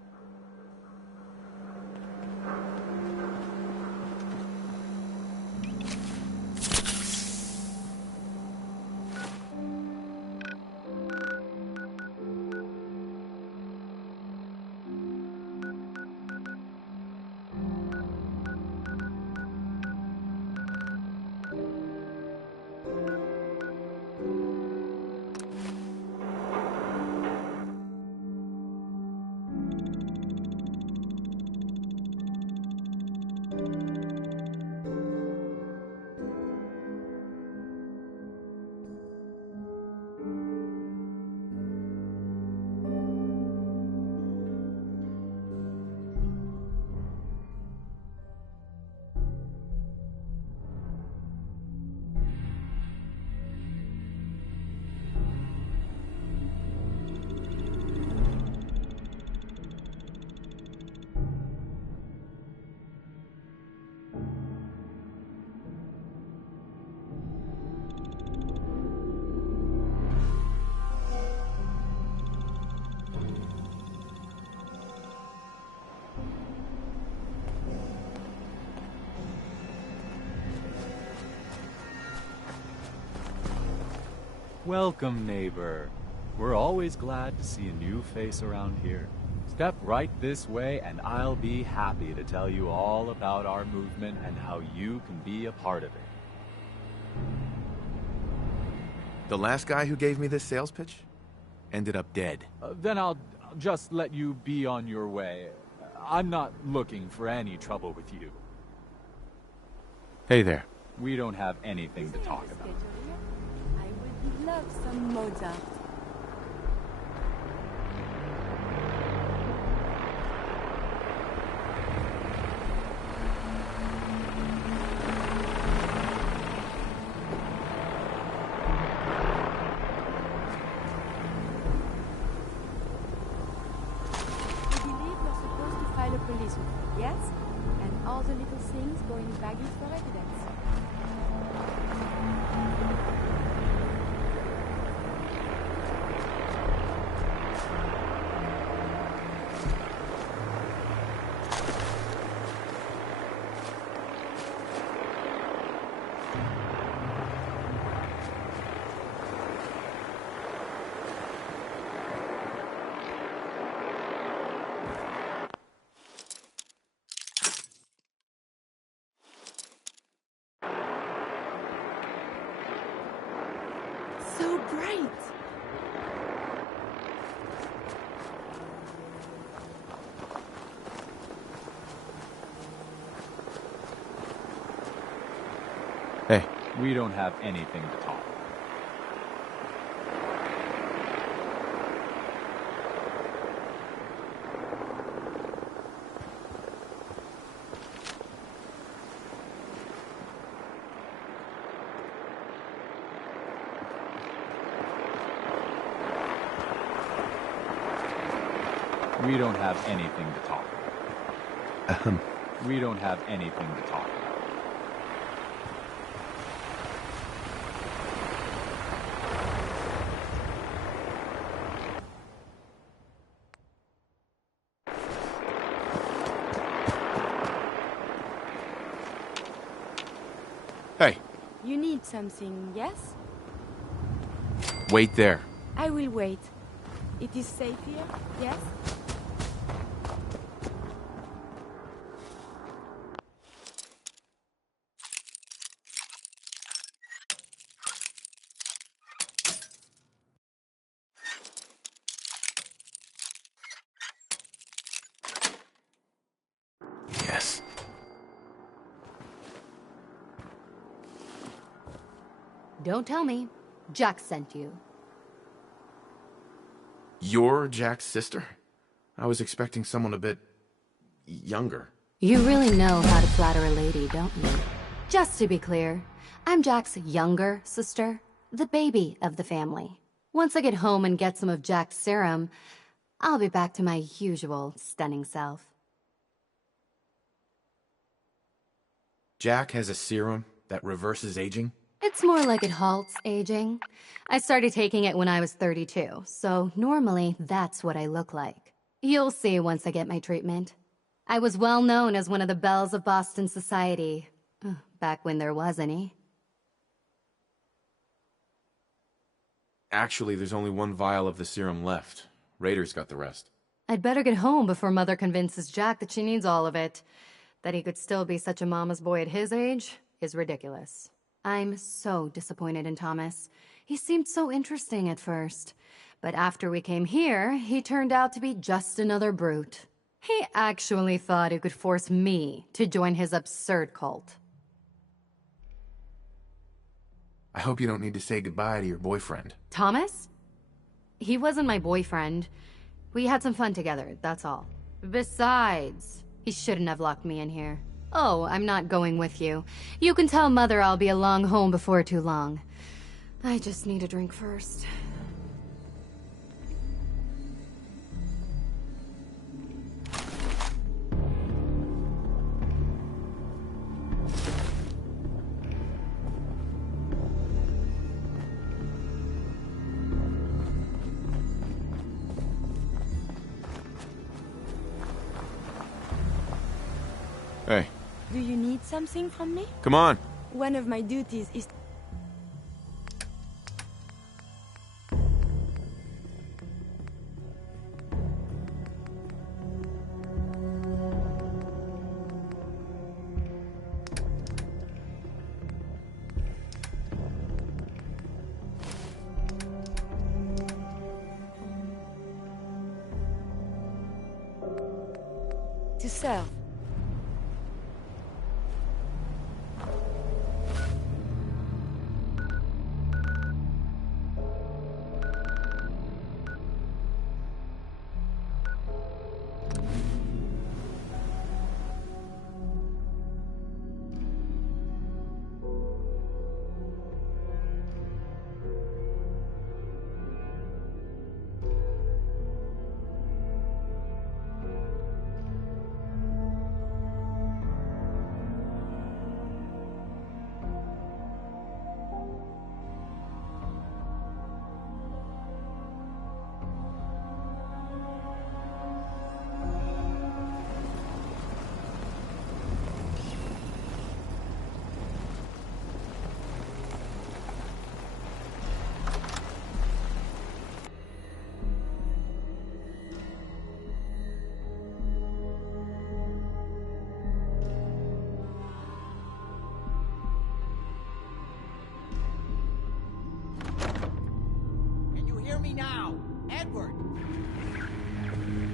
Welcome, neighbor. We're always glad to see a new face around here. Step right this way and I'll be happy to tell you all about our movement and how you can be a part of it. The last guy who gave me this sales pitch ended up dead. Then I'll just let you be on your way. I'm not looking for any trouble with you. Hey there. We don't have anything to talk about. I would love some Mozart. Police report, yes? And all the little things go in baggies for evidence. So bright! Hey. We don't have anything to talk about. We don't have anything to talk about. We don't have anything to talk about. Hey. You need something, yes? Wait there. I will wait. It is safe here, yes? Yes. Don't tell me. Jack sent you. You're Jack's sister? I was expecting someone a bit younger. You really know how to flatter a lady, don't you? Just to be clear, I'm Jack's younger sister, the baby of the family. Once I get home and get some of Jack's serum, I'll be back to my usual stunning self. Jack has a serum that reverses aging? It's more like it halts aging. I started taking it when I was 32, so normally that's what I look like. You'll see once I get my treatment. I was well known as one of the belles of Boston society, back when there was any. Actually, there's only one vial of the serum left. Raiders got the rest. I'd better get home before Mother convinces Jack that she needs all of it. That he could still be such a mama's boy at his age is ridiculous. I'm so disappointed in Thomas. He seemed so interesting at first. But after we came here, he turned out to be just another brute. He actually thought he could force me to join his absurd cult. I hope you don't need to say goodbye to your boyfriend. Thomas? He wasn't my boyfriend. We had some fun together, that's all. Besides, he shouldn't have locked me in here. Oh, I'm not going with you. You can tell Mother I'll be along home before too long. I just need a drink first. Hey. Do you need something from me? Come on. One of my duties is... yourself. Me now, Edward.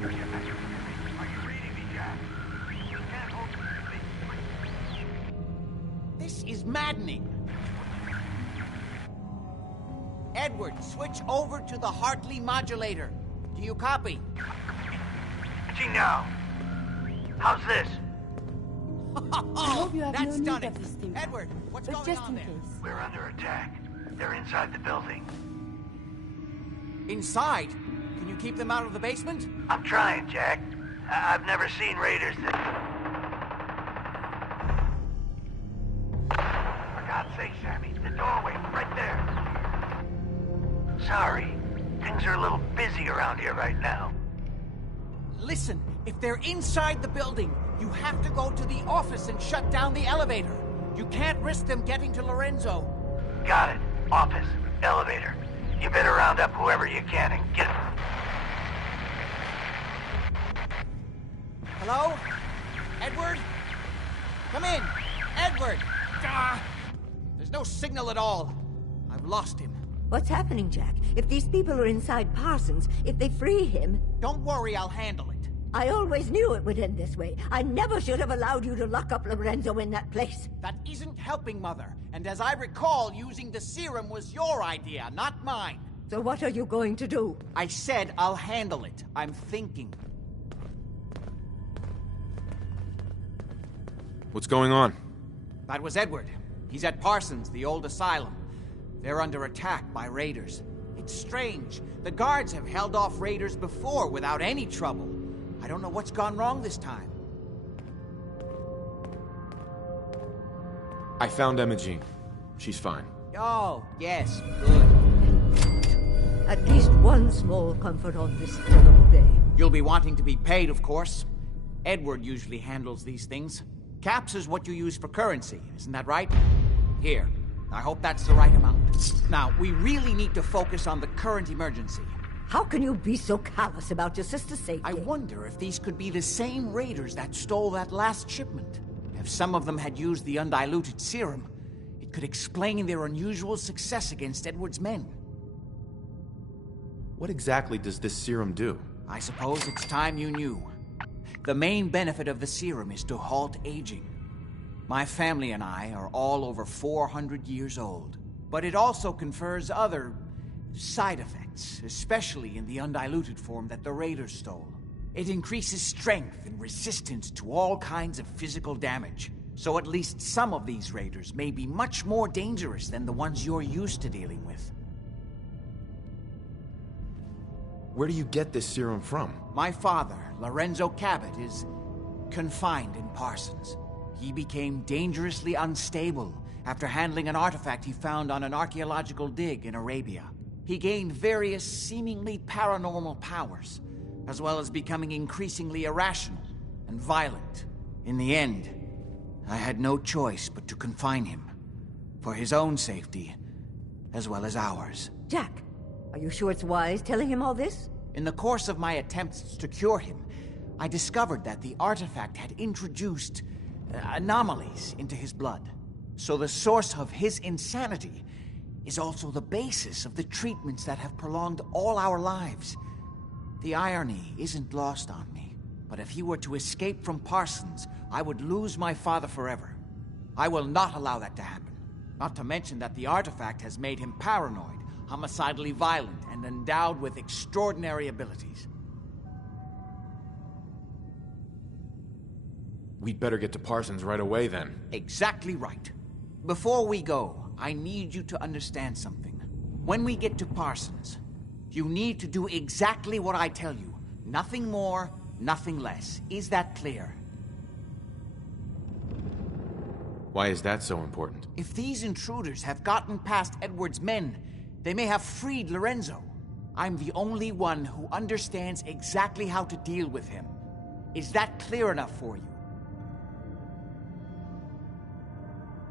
Are you reading me, Jack? You can't hold me. This is maddening. Edward, switch over to the Hartley modulator. Do you copy? Switching now. How's this? I hope you have That's no done need it. of this thing. Edward, what's But going just on in there? case. We're under attack. They're inside the building. Inside? Can you keep them out of the basement? I'm trying, Jack. I've never seen raiders that... For God's sake, Sammy, the doorway, right there. Sorry. Things are a little busy around here right now. Listen, if they're inside the building, you have to go to the office and shut down the elevator. You can't risk them getting to Lorenzo. Got it. Office. Elevator. You better round up whoever you can and get... Hello? Edward? Come in! Edward! Ah! There's no signal at all. I've lost him. What's happening, Jack? If these people are inside Parsons, if they free him... Don't worry, I'll handle it. I always knew it would end this way. I never should have allowed you to lock up Lorenzo in that place. That isn't helping, Mother. And as I recall, using the serum was your idea, not mine. So what are you going to do? I said I'll handle it. I'm thinking. What's going on? That was Edward. He's at Parsons, the old asylum. They're under attack by raiders. It's strange. The guards have held off raiders before without any trouble. I don't know what's gone wrong this time. I found Imogene. She's fine. Oh, yes, good. At least one small comfort on this terrible day. You'll be wanting to be paid, of course. Edward usually handles these things. Caps is what you use for currency, isn't that right? Here. I hope that's the right amount. Now, we really need to focus on the current emergency. How can you be so callous about your sister's safety? I wonder if these could be the same raiders that stole that last shipment. If some of them had used the undiluted serum, it could explain their unusual success against Edward's men. What exactly does this serum do? I suppose it's time you knew. The main benefit of the serum is to halt aging. My family and I are all over 400 years old. But it also confers other side effects, especially in the undiluted form that the raiders stole. It increases strength and resistance to all kinds of physical damage. So at least some of these raiders may be much more dangerous than the ones you're used to dealing with. Where do you get this serum from? My father, Lorenzo Cabot, is confined in Parsons. He became dangerously unstable after handling an artifact he found on an archaeological dig in Arabia. He gained various seemingly paranormal powers, as well as becoming increasingly irrational and violent. In the end, I had no choice but to confine him, for his own safety, as well as ours. Jack, are you sure it's wise telling him all this? In the course of my attempts to cure him, I discovered that the artifact had introduced anomalies into his blood. So the source of his insanity is also the basis of the treatments that have prolonged all our lives. The irony isn't lost on me, but But if he were to escape from Parsons, I would lose my father forever. I will not allow that to happen. Not to mention that the artifact has made him paranoid, homicidally violent, and endowed with extraordinary abilities. We'd better get to Parsons right away, then. Exactly right. Before we go, I need you to understand something. When we get to Parsons, you need to do exactly what I tell you. Nothing more, nothing less. Is that clear? Why is that so important? If these intruders have gotten past Edward's men, they may have freed Lorenzo. I'm the only one who understands exactly how to deal with him. Is that clear enough for you?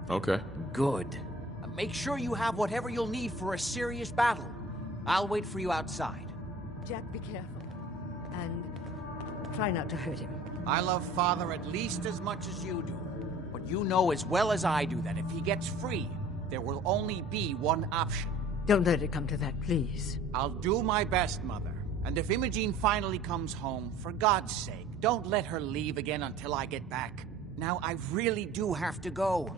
Okay. Good. Make sure you have whatever you'll need for a serious battle. I'll wait for you outside. Jack, be careful. And try not to hurt him. I love Father at least as much as you do. But you know as well as I do that if he gets free, there will only be one option. Don't let it come to that, please. I'll do my best, Mother. And if Imogene finally comes home, for God's sake, don't let her leave again until I get back. Now, I really do have to go.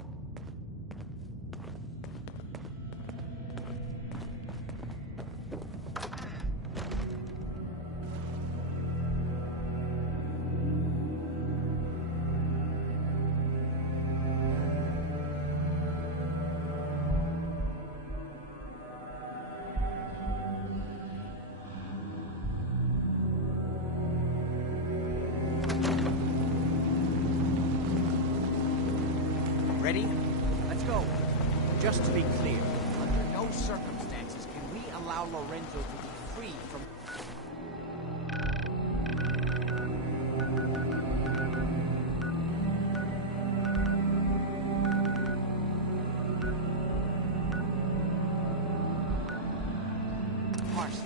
Ready? Let's go. Just to be clear, under no circumstances can we allow Lorenzo to be free from... Parsons.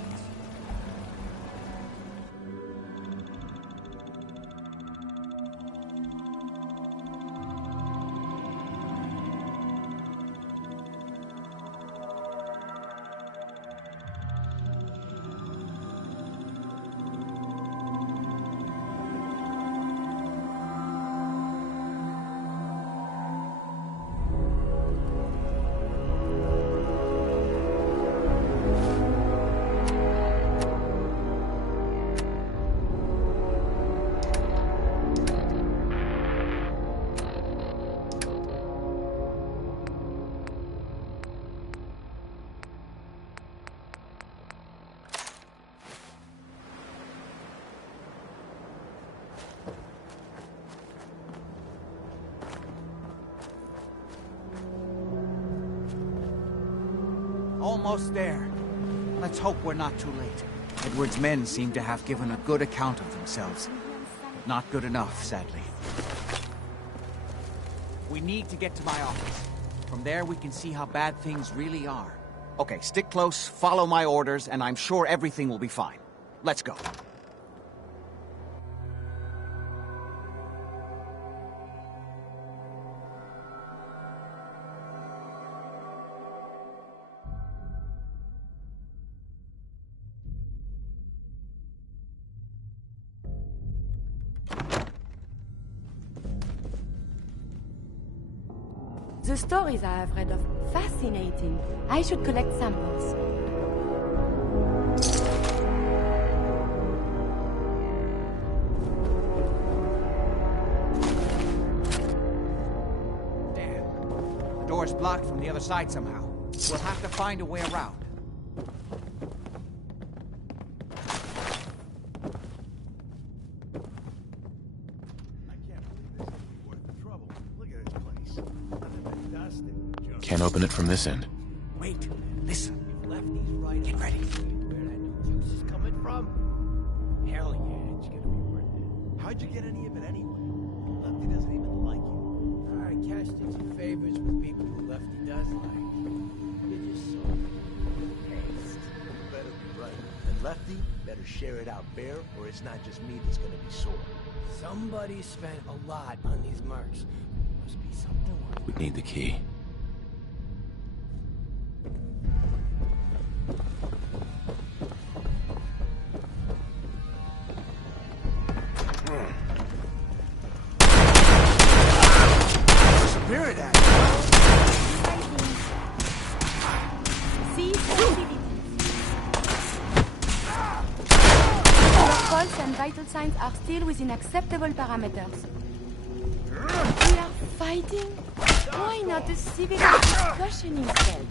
Almost there. Let's hope we're not too late. Edward's men seem to have given a good account of themselves. But not good enough, sadly. We need to get to my office. From there we can see how bad things really are. Okay, stick close, follow my orders, and I'm sure everything will be fine. Let's go. The stories I have read are fascinating. I should collect samples. Damn. The door's blocked from the other side somehow. We'll have to find a way around. Can't open it from this end. Wait, listen. Lefty's right. Get ready. Where that juice is coming from? Hell yeah, it's gonna be worth it. How'd you get any of it anyway? Lefty doesn't even like you. I cashed in some favors with people who Lefty does like. You're just so pissed. You better be right. And Lefty better share it out fair, or it's not just me that's gonna be sore. Somebody spent a lot on these marks. Must be something worth it. We need the key. spirit at See sensitivities. Your pulse and vital signs are still within acceptable parameters. We are fighting? Why not a civil discussion instead?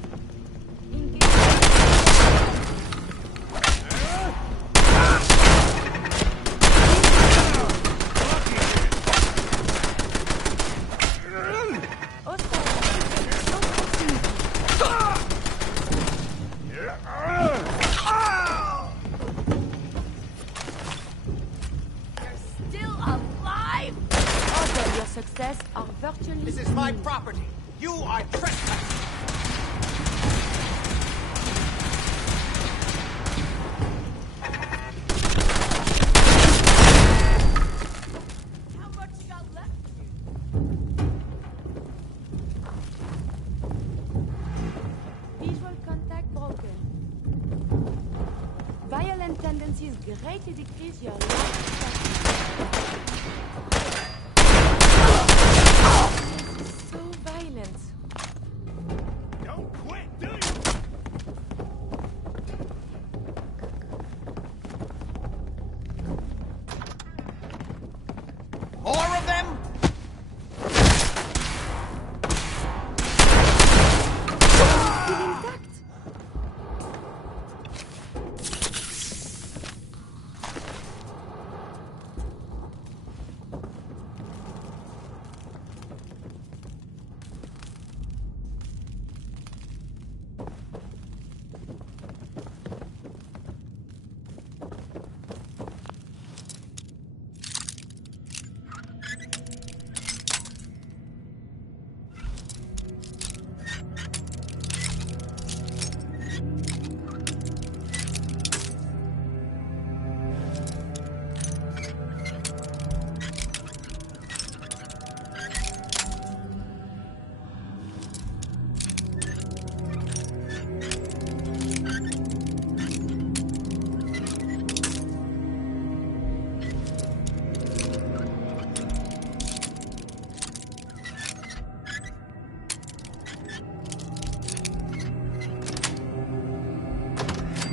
This is my property. You are trespassing. How much you got left? Visual contact broken. Violent tendencies greatly decrease your life. So violent. Don't quit, do you? More of them? Still intact.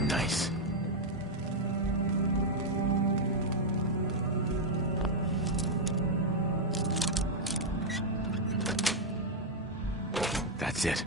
Nice. That's it.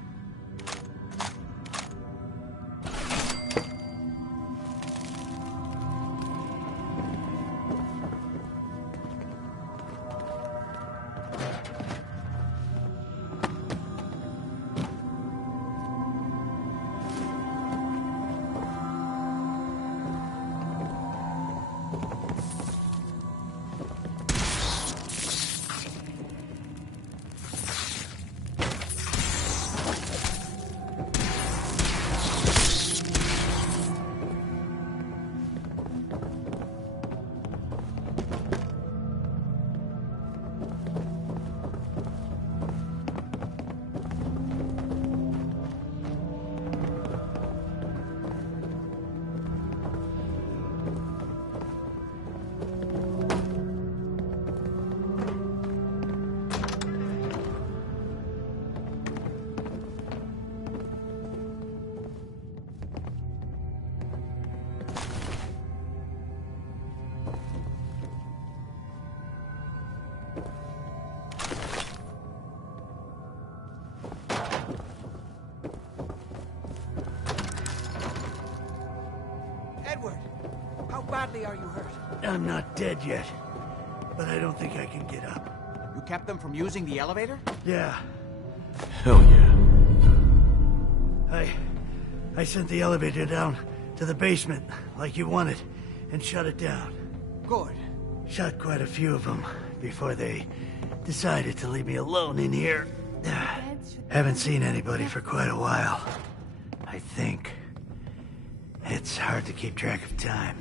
Edward, how badly are you hurt? I'm not dead yet, but I don't think I can get up. You kept them from using the elevator? Yeah. Hell yeah. I sent the elevator down to the basement, like you wanted, and shut it down. Good. Shot quite a few of them before they decided to leave me alone in here. Haven't seen anybody for quite a while. I think. It's hard to keep track of time.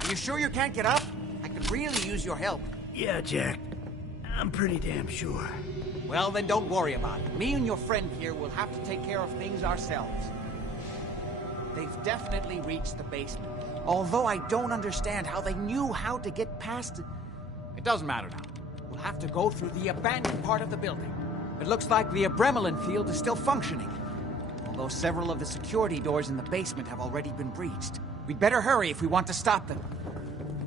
Are you sure you can't get up? I could really use your help. Yeah, Jack. I'm pretty damn sure. Well, then don't worry about it. Me and your friend here will have to take care of things ourselves. They've definitely reached the basement. Although I don't understand how they knew how to get past it. It doesn't matter now. We'll have to go through the abandoned part of the building. It looks like the Abremelin field is still functioning. Although several of the security doors in the basement have already been breached. We'd better hurry if we want to stop them.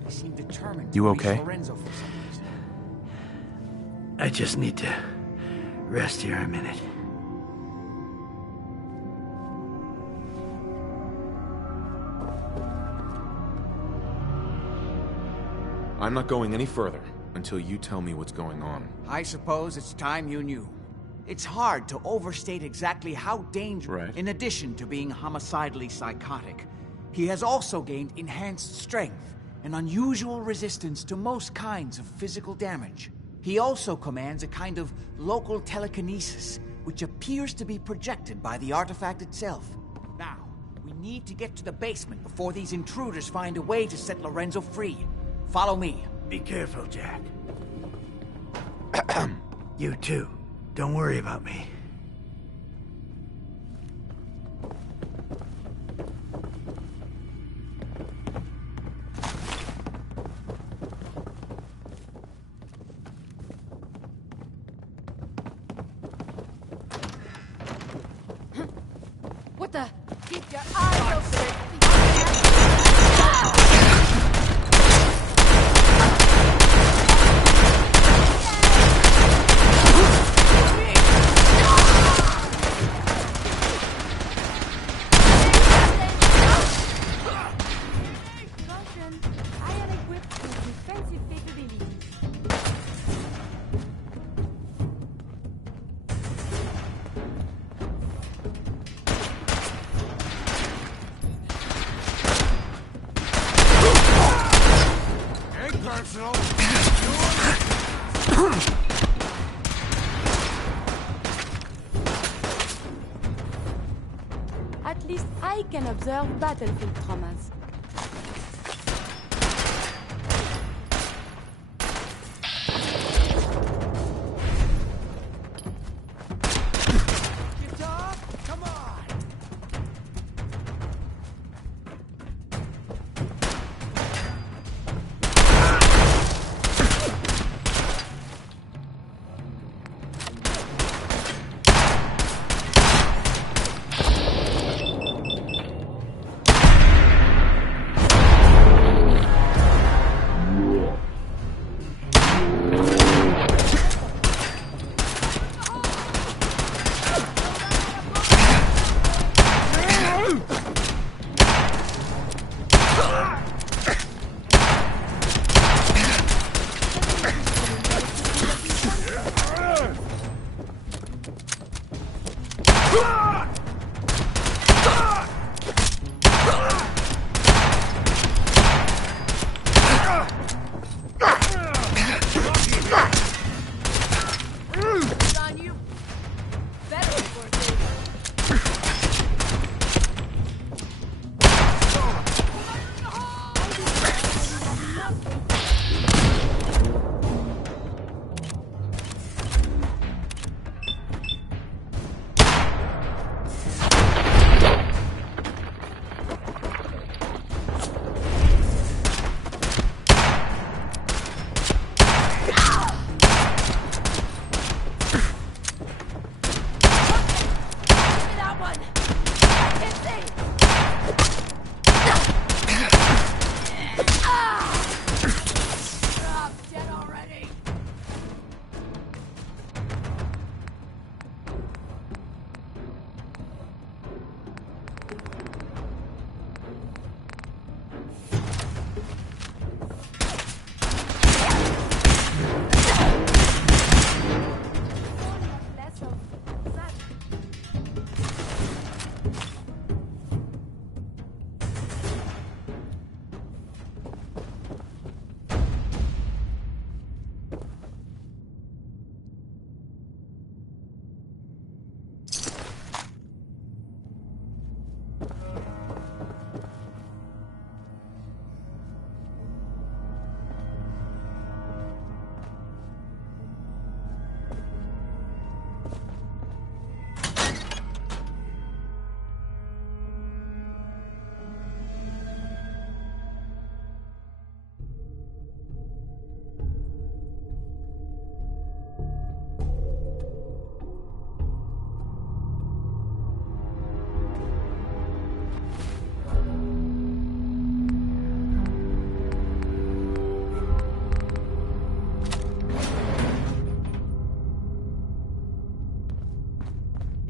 They seem determined to reach Lorenzo for some reason. I just need to rest here a minute. I'm not going any further until you tell me what's going on. I suppose it's time you knew. It's hard to overstate exactly how dangerous, Right. in addition to being homicidally psychotic. He has also gained enhanced strength and unusual resistance to most kinds of physical damage. He also commands a kind of local telekinesis, which appears to be projected by the artifact itself. Now, we need to get to the basement before these intruders find a way to set Lorenzo free. Follow me. Be careful, Jack. You too. Don't worry about me. What the? Keep your eyes open! I am equipped with defensive capabilities. Ain't personal. At least I can observe battlefield traumas. Come on.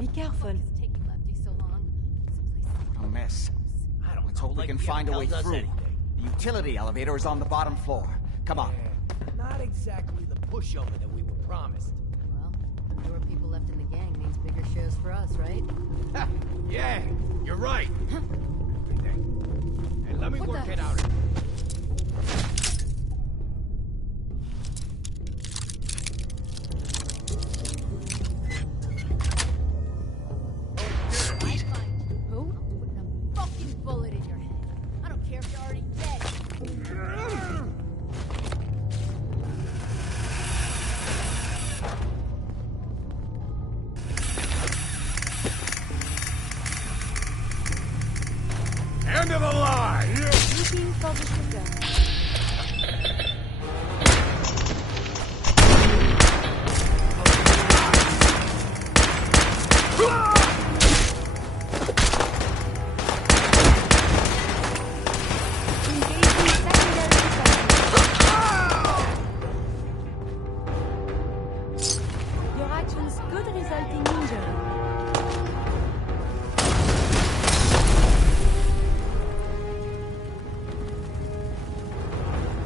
Be careful. Taking Lefty so long. A mess. Let's hope we can find a way through. The utility elevator is on the bottom floor. Come on. Not exactly the pushover that we were promised. Well, fewer people left in the gang means bigger shares for us, right? Yeah, you're right. Hey, let me work it out. Sweet. Who? I'm putting a fucking bullet in your head. I don't care if you're already dead. End of the line! Looking for the sugar. Your actions could result in injury.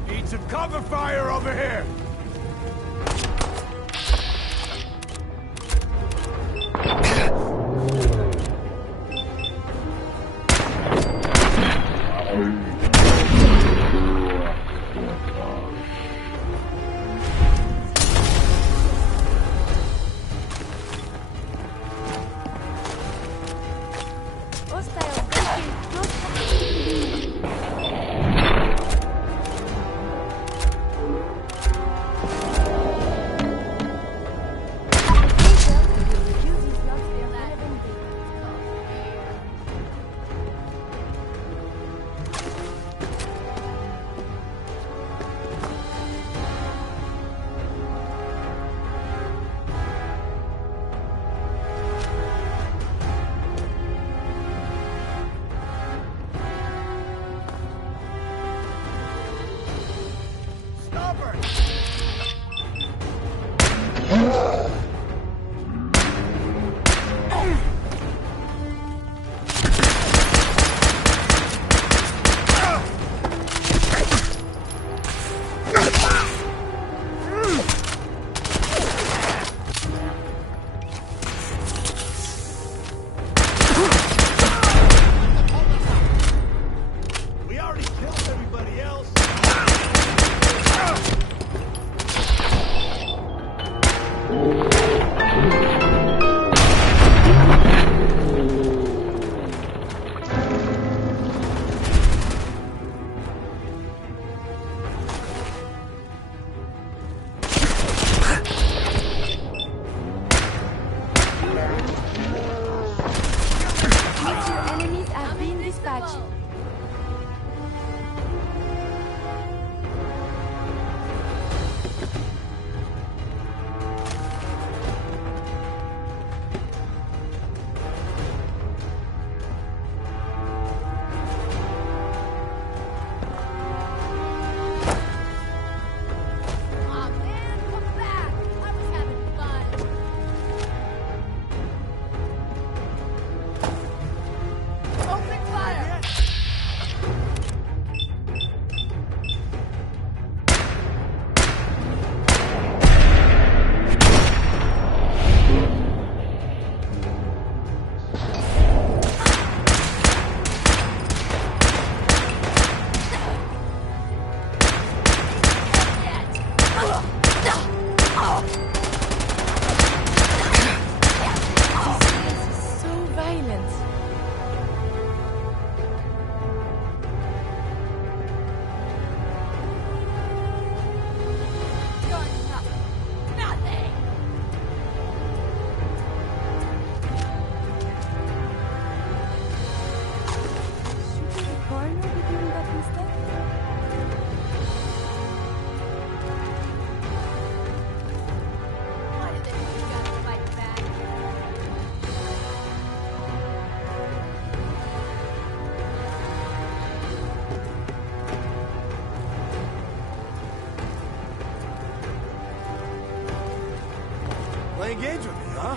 Need some cover fire over here! Hostile breaking close We already killed everybody else! enemies have been dispatched. Aw, man, come back! I was having fun. Open fire! So violent. You're nothing! Shooting the corner between that mistake? Why did they put you guys to fight back? Playing games with me, huh?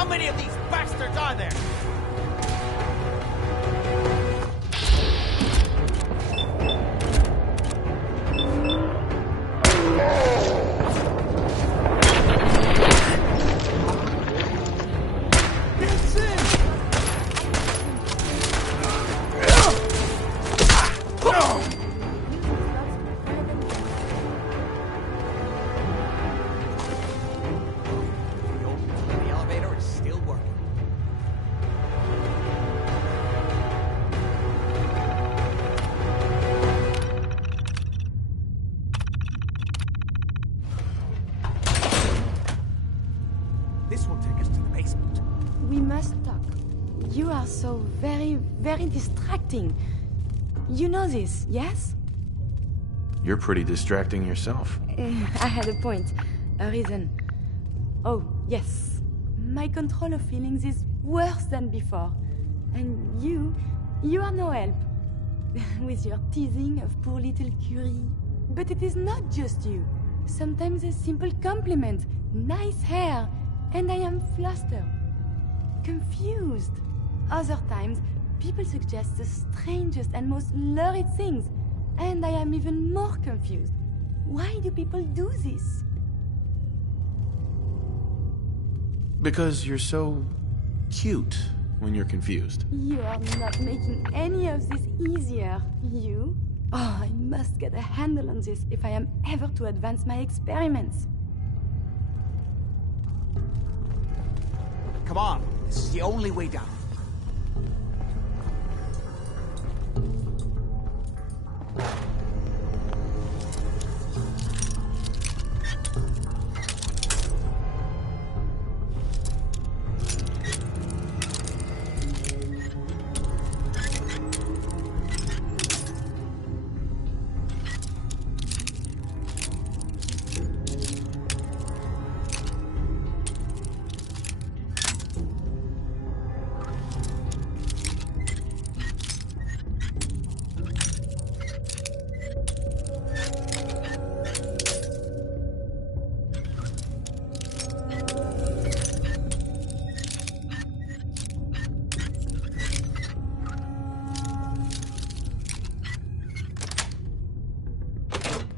How many of these bastards are there? Very distracting. You know this, yes? You're pretty distracting yourself. I had a point. A reason. Oh, yes. My control of feelings is worse than before. And you are no help. With your teasing of poor little Curie. But it is not just you. Sometimes a simple compliment. Nice hair. And I am flustered. Confused. Other times, people suggest the strangest and most lurid things, and I am even more confused. Why do people do this? Because you're so cute when you're confused. You are not making any of this easier, you. Oh, I must get a handle on this if I am ever to advance my experiments. Come on, this is the only way down.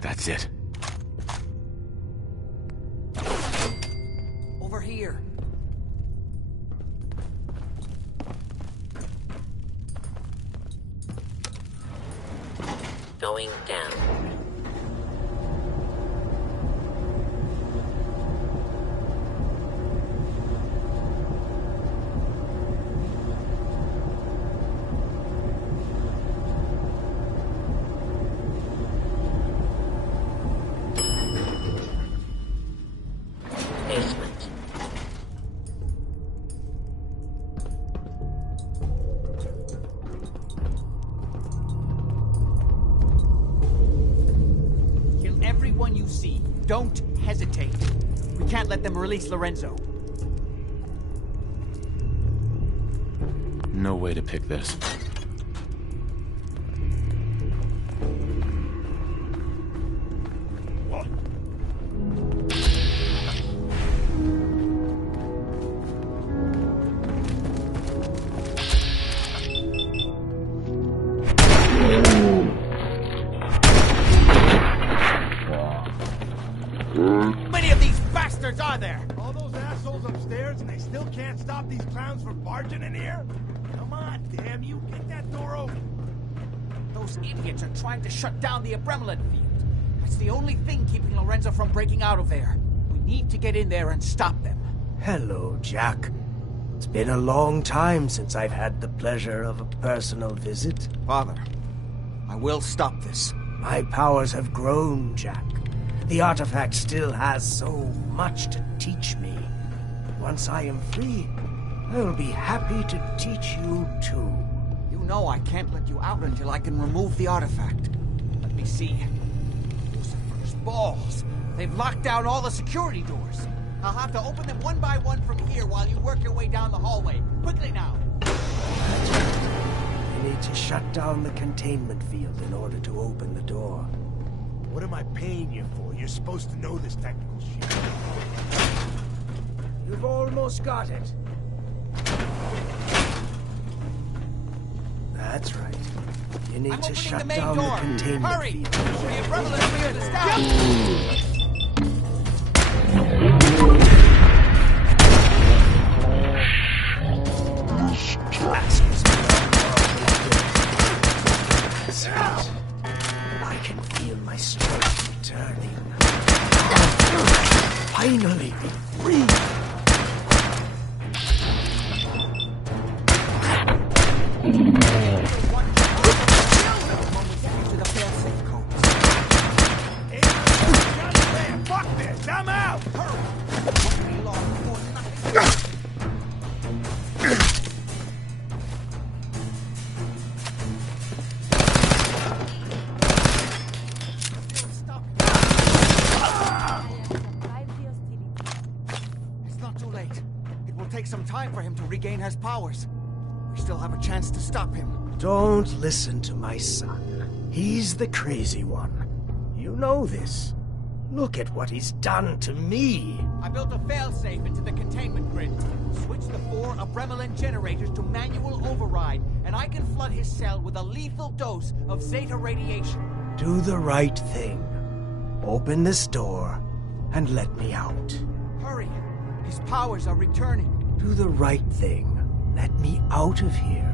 That's it. Over here. Going down. Everyone you see, don't hesitate. We can't let them release Lorenzo. No way to pick this. Are there? All those assholes upstairs and they still can't stop these clowns from barging in here? Come on, damn you, get that door open. Those idiots are trying to shut down the Abramelin field. That's the only thing keeping Lorenzo from breaking out of there. We need to get in there and stop them. Hello, Jack. It's been a long time since I've had the pleasure of a personal visit. Father, I will stop this. My powers have grown, Jack. The artifact still has so much to teach me. Once I am free, I will be happy to teach you too. You know I can't let you out until I can remove the artifact. Let me see. Lucifer's balls. They've locked down all the security doors. I'll have to open them one by one from here while you work your way down the hallway. Quickly now. I need to shut down the containment field in order to open the door. What am I paying you for? You're supposed to know this technical shit. You've almost got it. That's right. You need to shut the main down door. the containment Hurry! field. The prevalence field is down! I can feel my strength returning. Finally be free! Fuck this! I'm out! It's not too late. It will take some time for him to regain his powers. We still have a chance to stop him. Don't listen to my son. He's the crazy one. You know this. Look at what he's done to me. I built a failsafe into the containment grid. Switched the 4 Abremelin generators to manual override, and I can flood his cell with a lethal dose of Zeta radiation. Do the right thing. Open this door and let me out. Hurry! His powers are returning. Do the right thing. Let me out of here.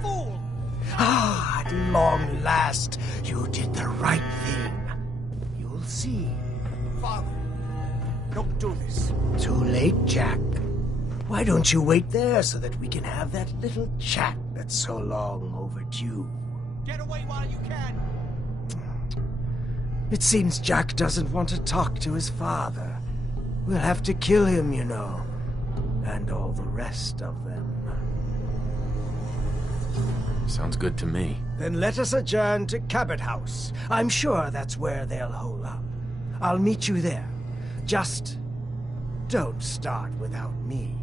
Fool! Ah, at long last, you did the right thing. You'll see. Father, don't do this. Too late, Jack. Why don't you wait there so that we can have that little chat that's so long overdue? Get away while you can! It seems Jack doesn't want to talk to his father. We'll have to kill him, you know. And all the rest of them. Sounds good to me. Then let us adjourn to Cabot House. I'm sure that's where they'll hole up. I'll meet you there. Just don't start without me.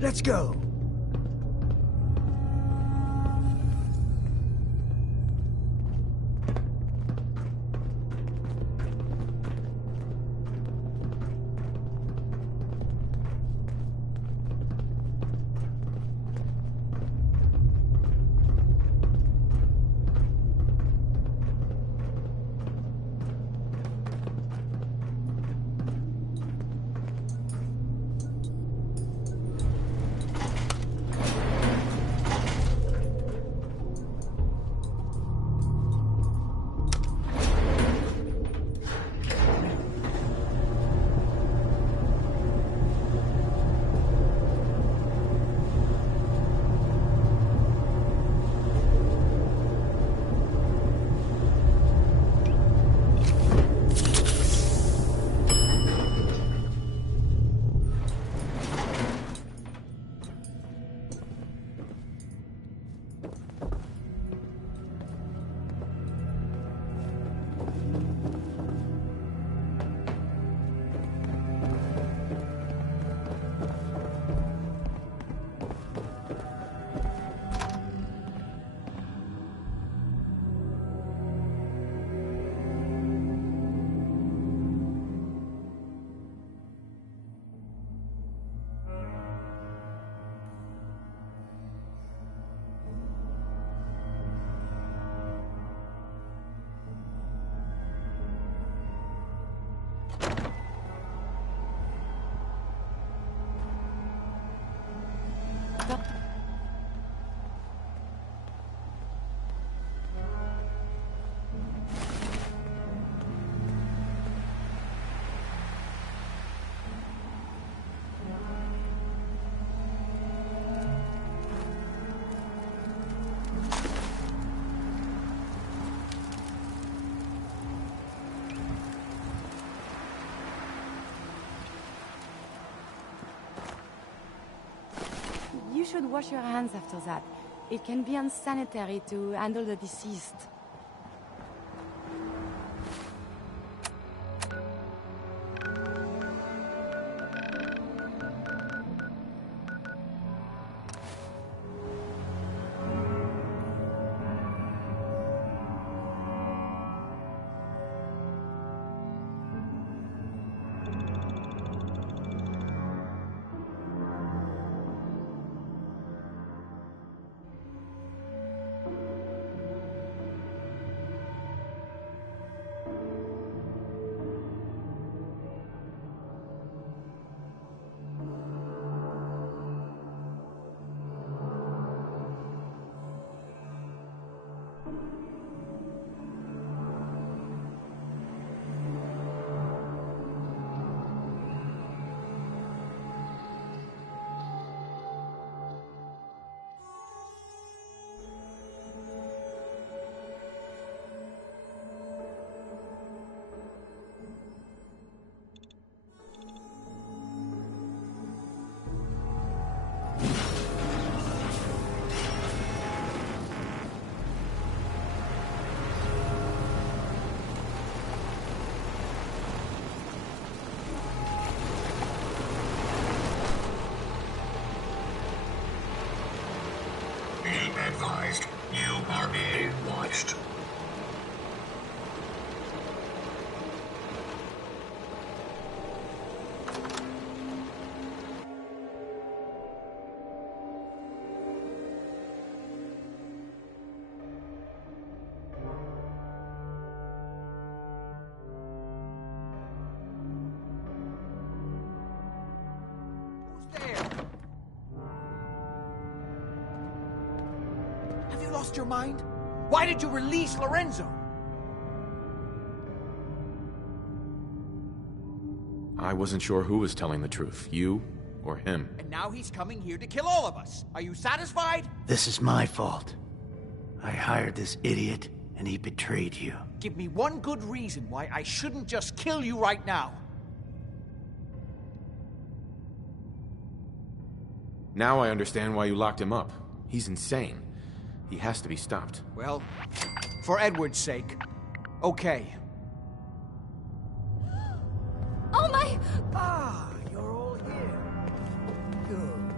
Let's go. You should wash your hands after that. It can be unsanitary to handle the deceased. Advised, you are being watched. Lost your mind? Why did you release Lorenzo? I wasn't sure who was telling the truth, you or him. And now he's coming here to kill all of us. Are you satisfied? This is my fault. I hired this idiot, and he betrayed you. Give me one good reason why I shouldn't just kill you right now. Now I understand why you locked him up. He's insane. He has to be stopped. Well, for Edward's sake, okay. Oh my! Ah, you're all here. Good.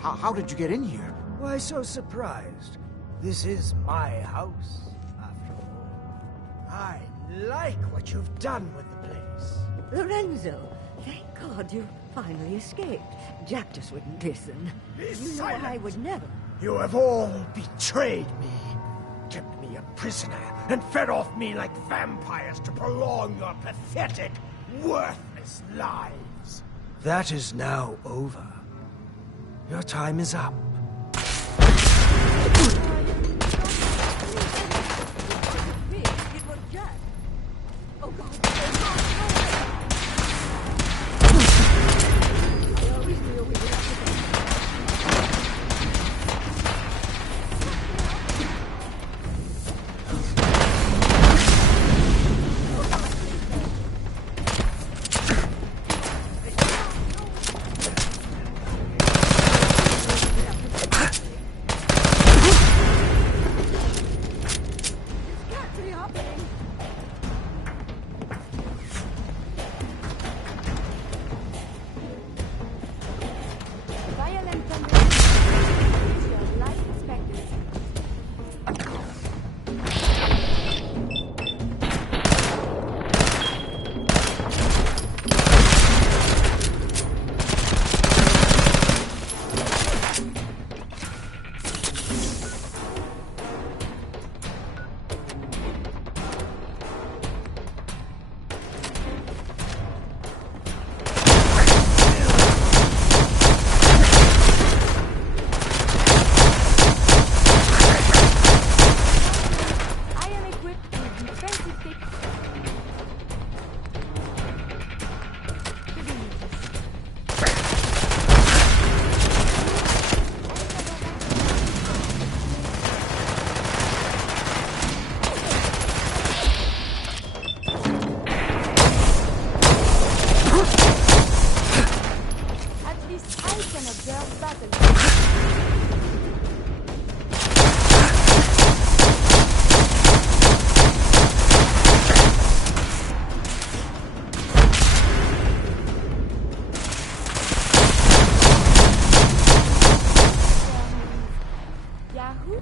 How did you get in here? Why so surprised? This is my house, after all. I like what you've done with the place. Lorenzo, thank God you finally escaped. Jack just wouldn't listen. You know I would never. You have all betrayed me, kept me a prisoner, and fed off me like vampires to prolong your pathetic, worthless lives. That is now over. Your time is up. It was Jack. Oh God. I always knew we would have to go. least I can observe battle. Yahoo?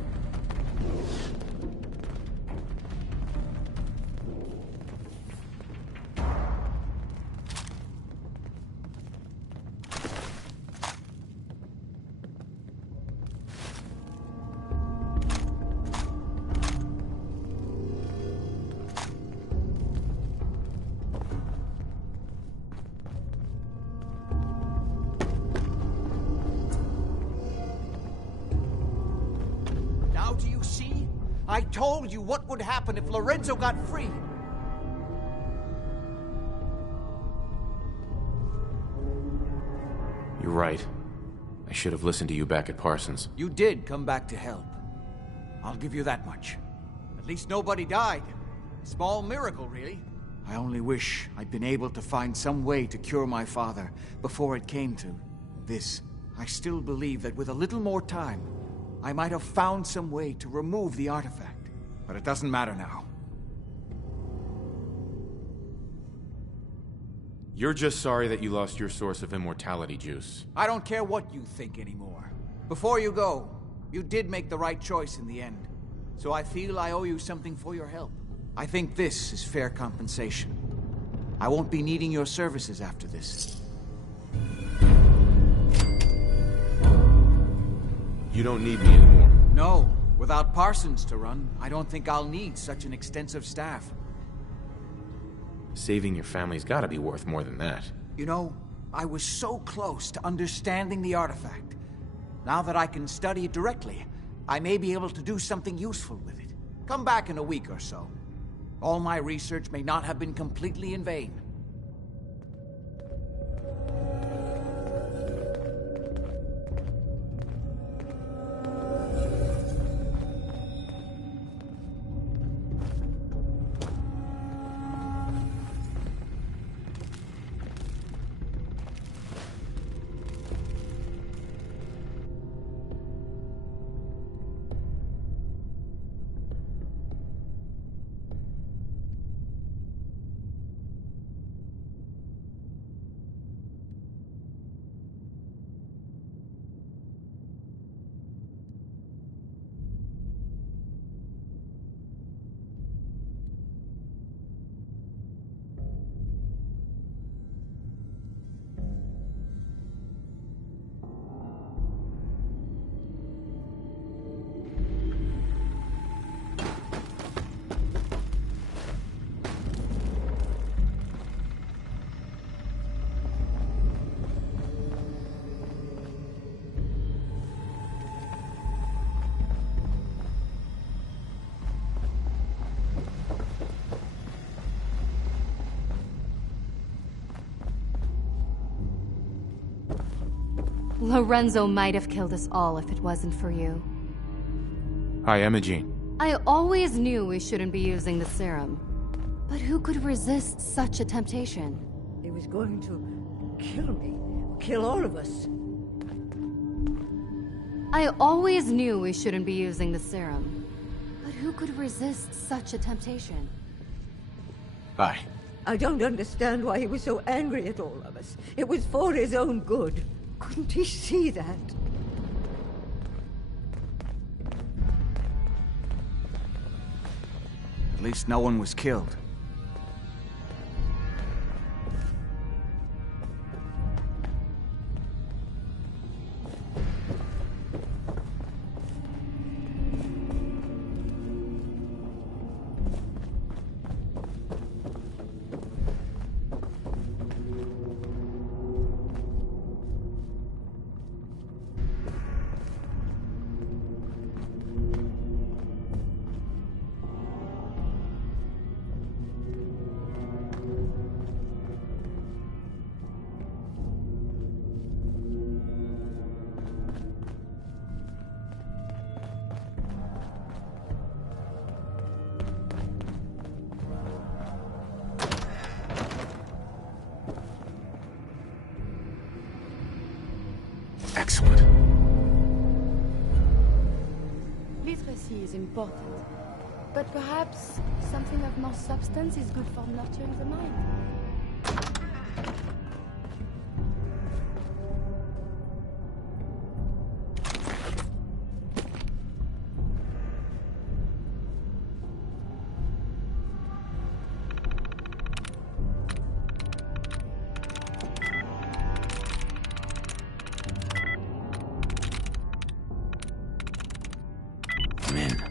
Now do you see? I told you what would happen if Lorenzo got free. You're right. I should have listened to you back at Parsons. You did come back to help. I'll give you that much. At least nobody died. Small miracle, really. I only wish I'd been able to find some way to cure my father before it came to this. I still believe that with a little more time, I might have found some way to remove the artifact. But it doesn't matter now. You're just sorry that you lost your source of immortality juice. I don't care what you think anymore. Before you go, you did make the right choice in the end. So I feel I owe you something for your help. I think this is fair compensation. I won't be needing your services after this. You don't need me anymore. No. Without Parsons to run, I don't think I'll need such an extensive staff. Saving your family's gotta be worth more than that. You know, I was so close to understanding the artifact. Now that I can study it directly, I may be able to do something useful with it. Come back in a week or so. All my research may not have been completely in vain. Lorenzo might have killed us all if it wasn't for you. Hi, Imogene. I always knew we shouldn't be using the serum. But who could resist such a temptation? He was going to kill me. Kill all of us. I always knew we shouldn't be using the serum. But who could resist such a temptation? Hi. I don't understand why he was so angry at all of us. It was for his own good. Couldn't he see that? At least no one was killed. Excellent. Literacy is important, but perhaps something of more substance is good for nurturing the mind. Come in.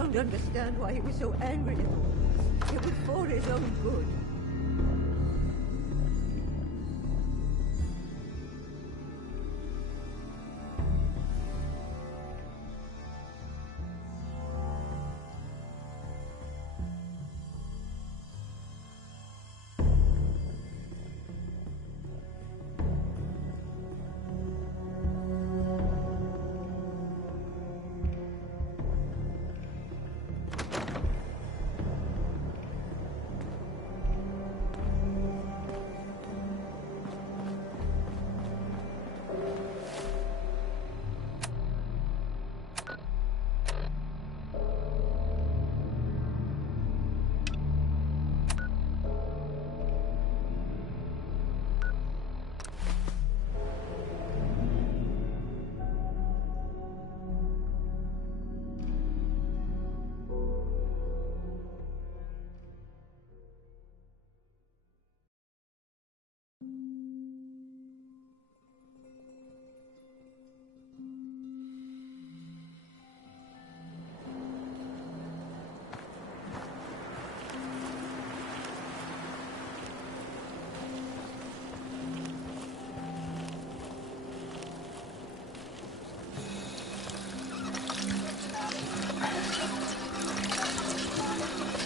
don't understand why he was so angry at all. It was for his own good.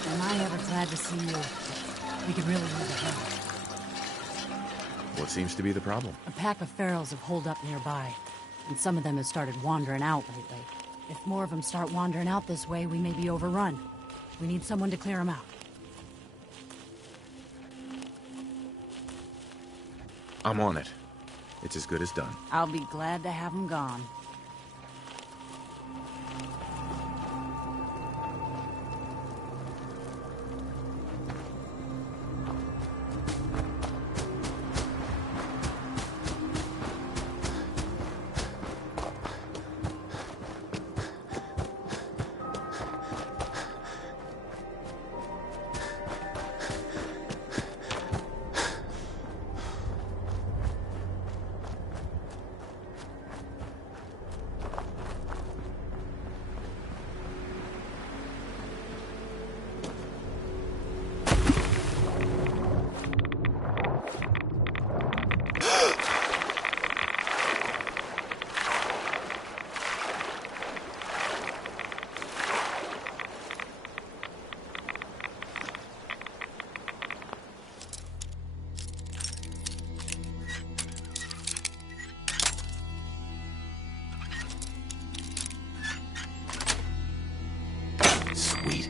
Am I ever glad to see you? We could really use a hand. What seems to be the problem? A pack of ferals have holed up nearby, and some of them have started wandering out lately. If more of them start wandering out this way, we may be overrun. We need someone to clear them out. I'm on it. It's as good as done. I'll be glad to have them gone. Sweet.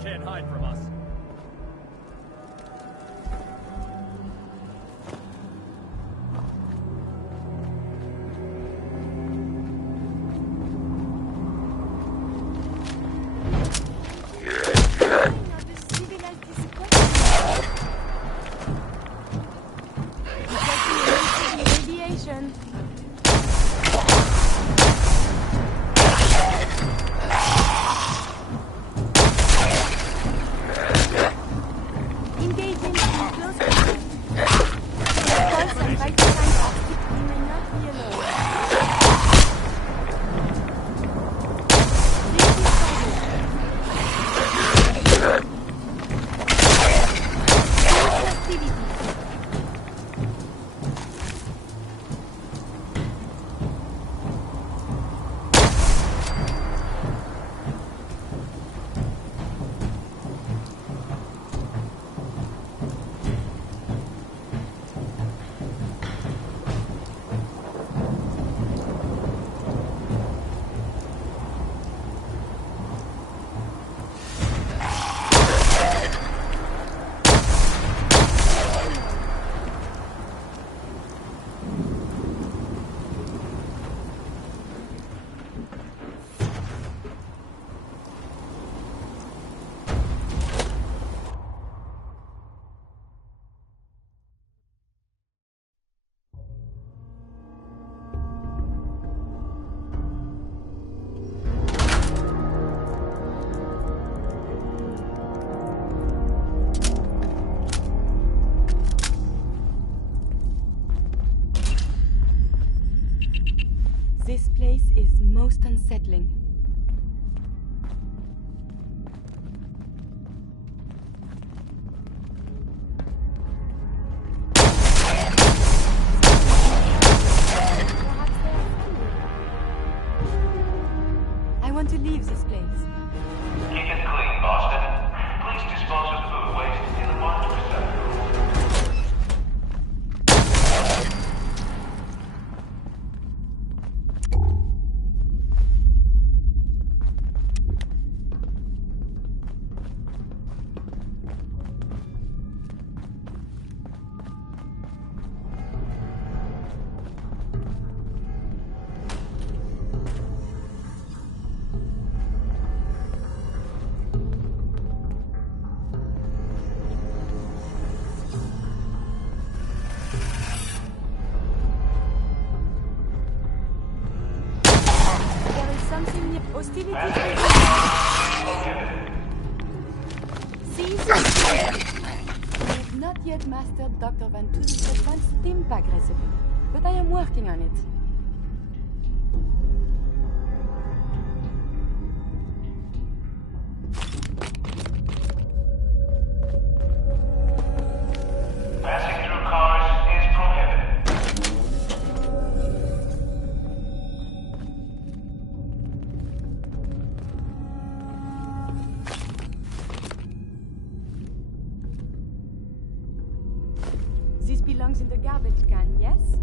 Can't hide from us. Radiation. is most unsettling. I want to leave this place. Keep it clean, Boston. Please dispose of food waste in the marked receptacles. There is something near hostility. See? I have not yet mastered Dr. Van Tood's advanced steam pack recipe, but I am working on it. Passing through cars is prohibited. This belongs in the garbage can, yes?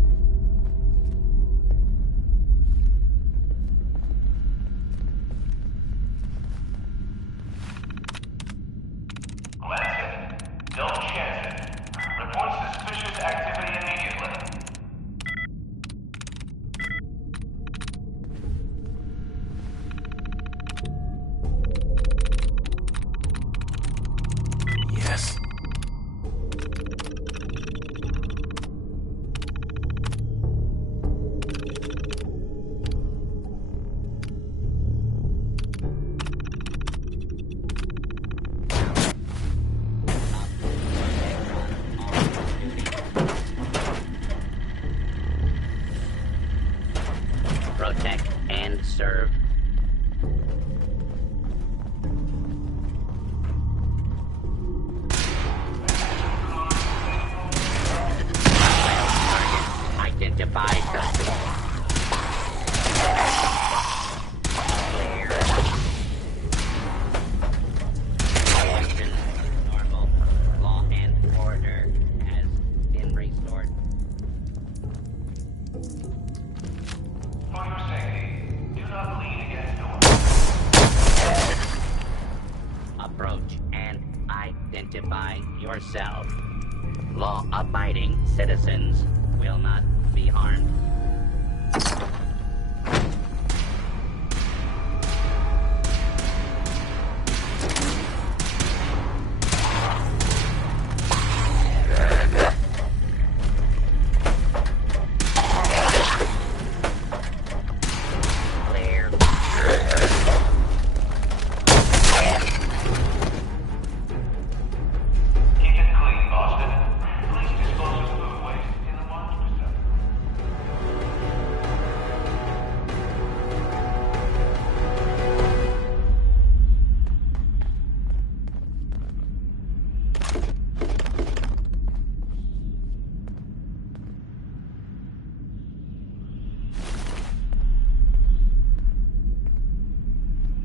Glance it. Don't chance it. Report suspicious activity immediately. Yes. Protect and serve. Target identified. Clear. Attention. Normal. Law and order has been restored. For your safety, do not lean against doors. Approach and identify yourself. Law-abiding citizens will not be harmed. Clear. Keep it clean, Boston. Please dispose of food waste in the marked receptacles.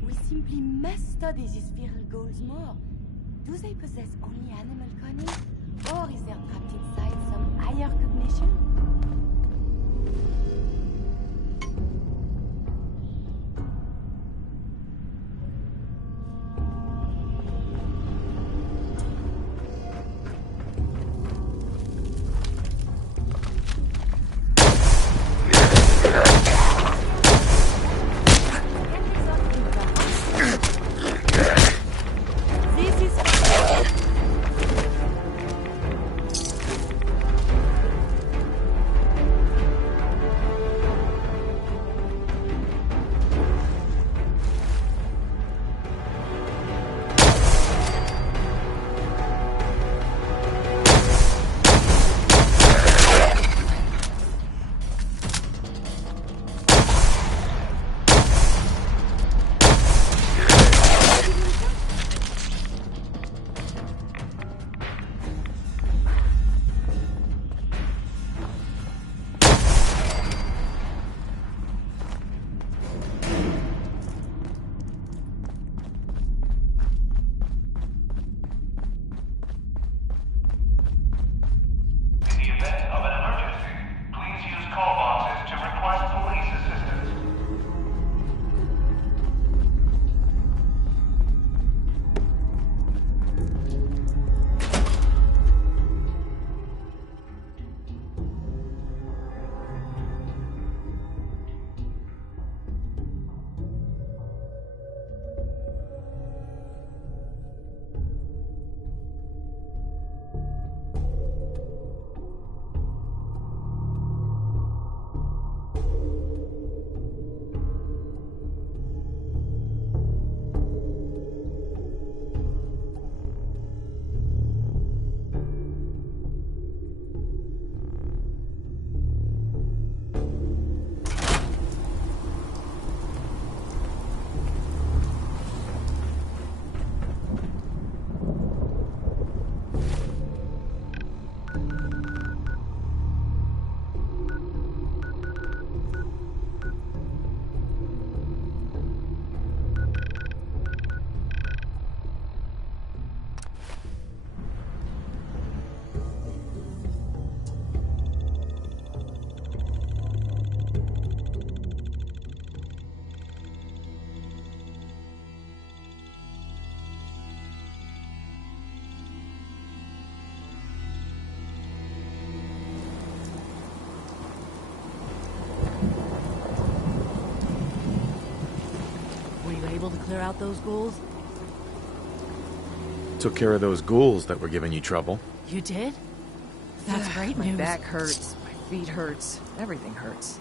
We simply must study these feral ghouls more. Do they possess only animal cunning? Or is there trapped inside some higher cognition? This is able to clear out those ghouls? Took care of those ghouls that were giving you trouble. You did? That's great My news. back hurts, my feet hurts, everything hurts.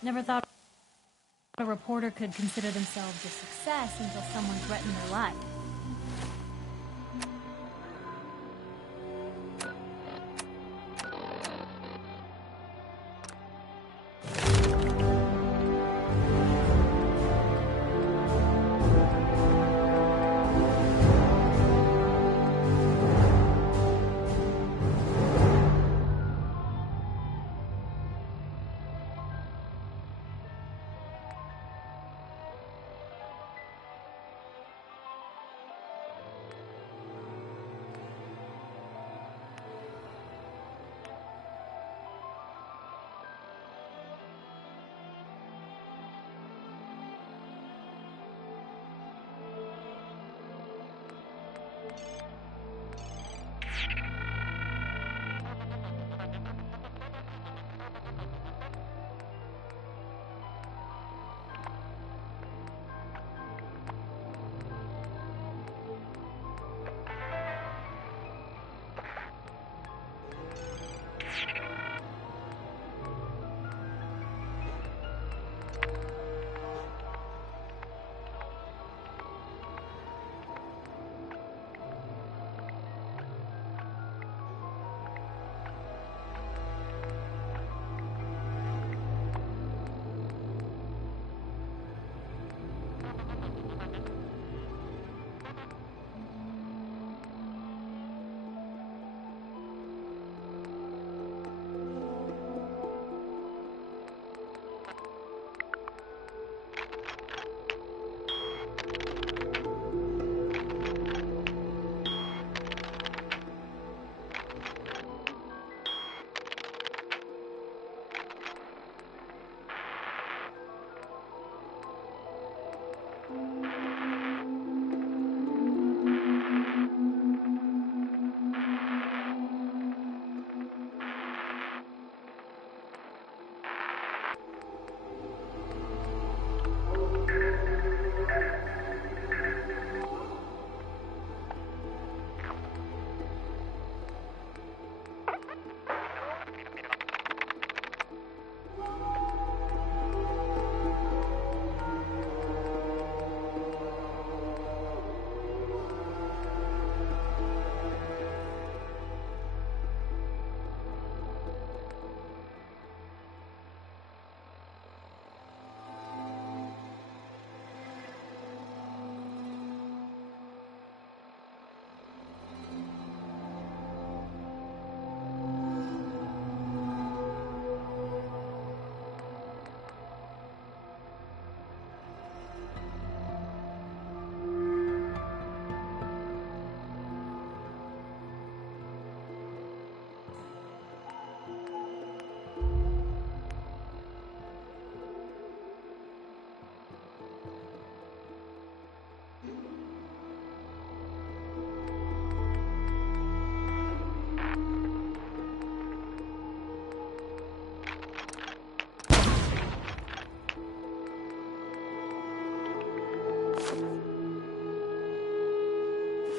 Never thought a reporter could consider themselves a success until someone threatened their life.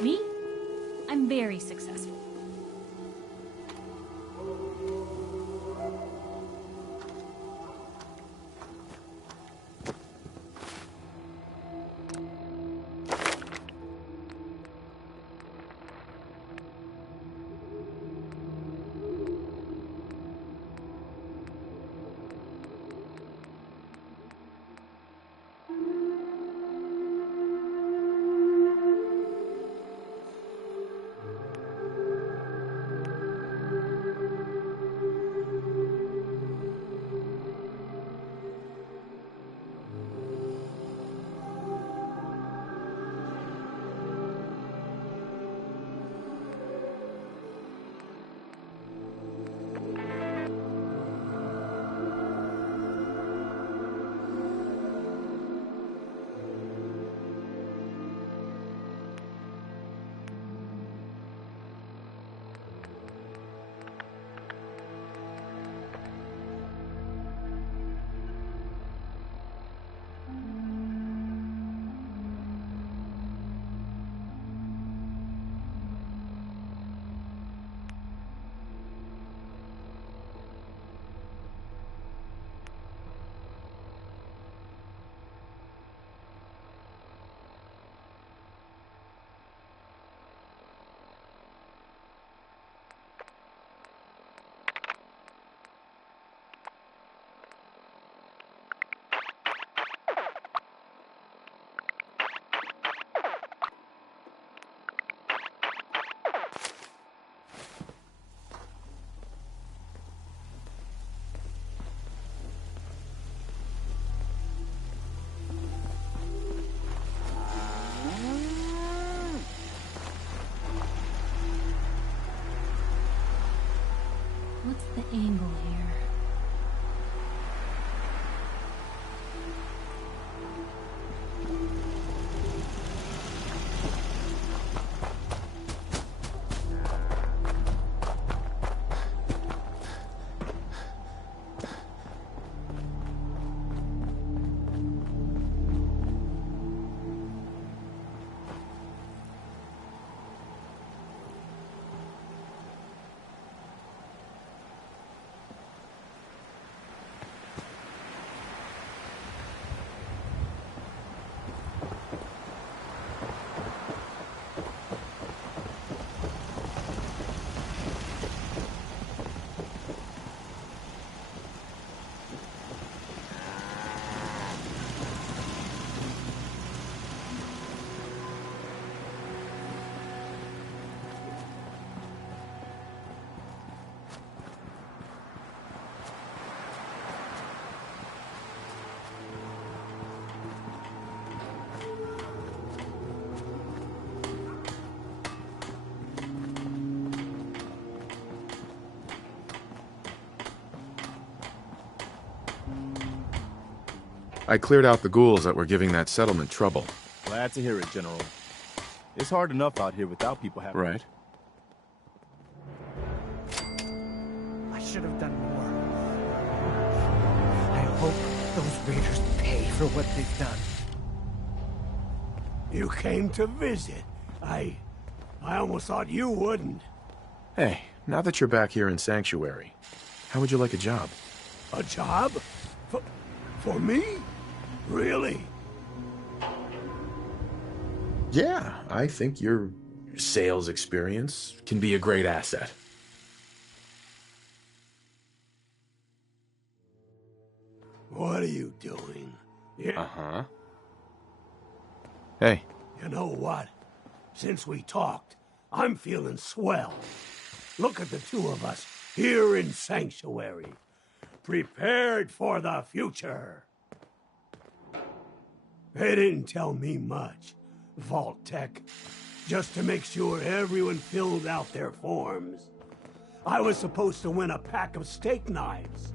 Me? I'm very successful. What's the angle here? I cleared out the ghouls that were giving that settlement trouble. Glad to hear it, General. It's hard enough out here without people having... Right. I should have done more. I hope those raiders pay for what they've done. You came to visit. I almost thought you wouldn't. Hey, now that you're back here in Sanctuary, how would you like a job? A job? For me? Really? Yeah, I think your sales experience can be a great asset. What are you doing? Yeah. Uh-huh. Hey. You know what? Since we talked, I'm feeling swell. Look at the two of us here in Sanctuary. Prepared for the future. They didn't tell me much, Vault Tech. Just to make sure everyone filled out their forms. I was supposed to win a pack of steak knives.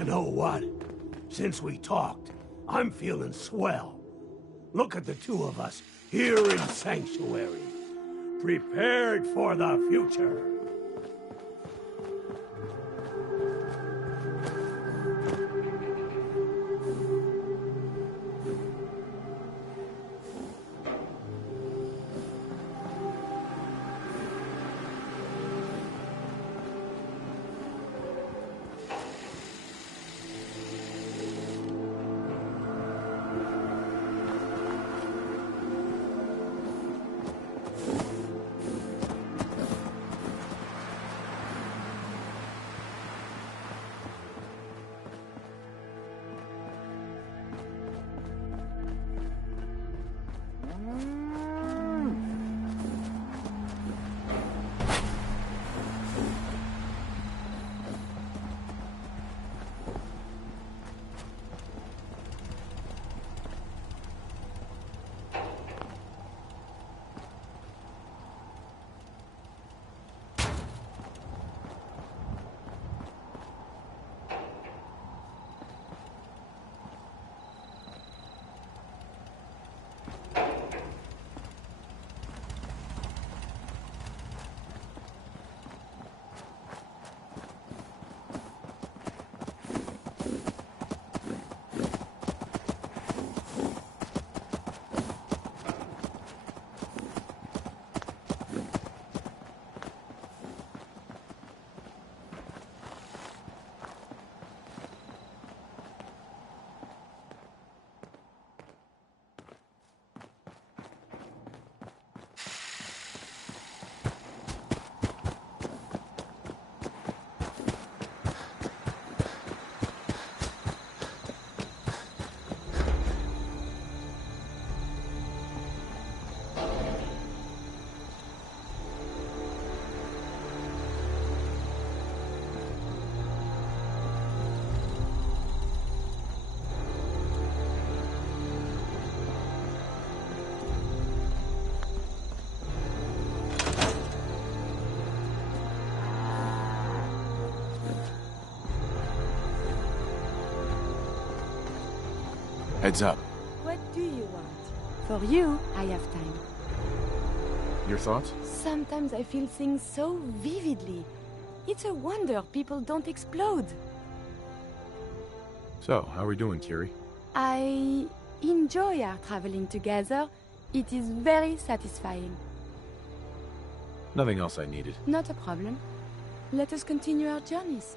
You know what? Since we talked, I'm feeling swell. Look at the two of us here in Sanctuary, prepared for the future. Heads up. What do you want? For you, I have time. Your thoughts? Sometimes I feel things so vividly. It's a wonder people don't explode. So, how are we doing, Kiri? I enjoy our traveling together. It is very satisfying. Nothing else I needed. Not a problem. Let us continue our journeys.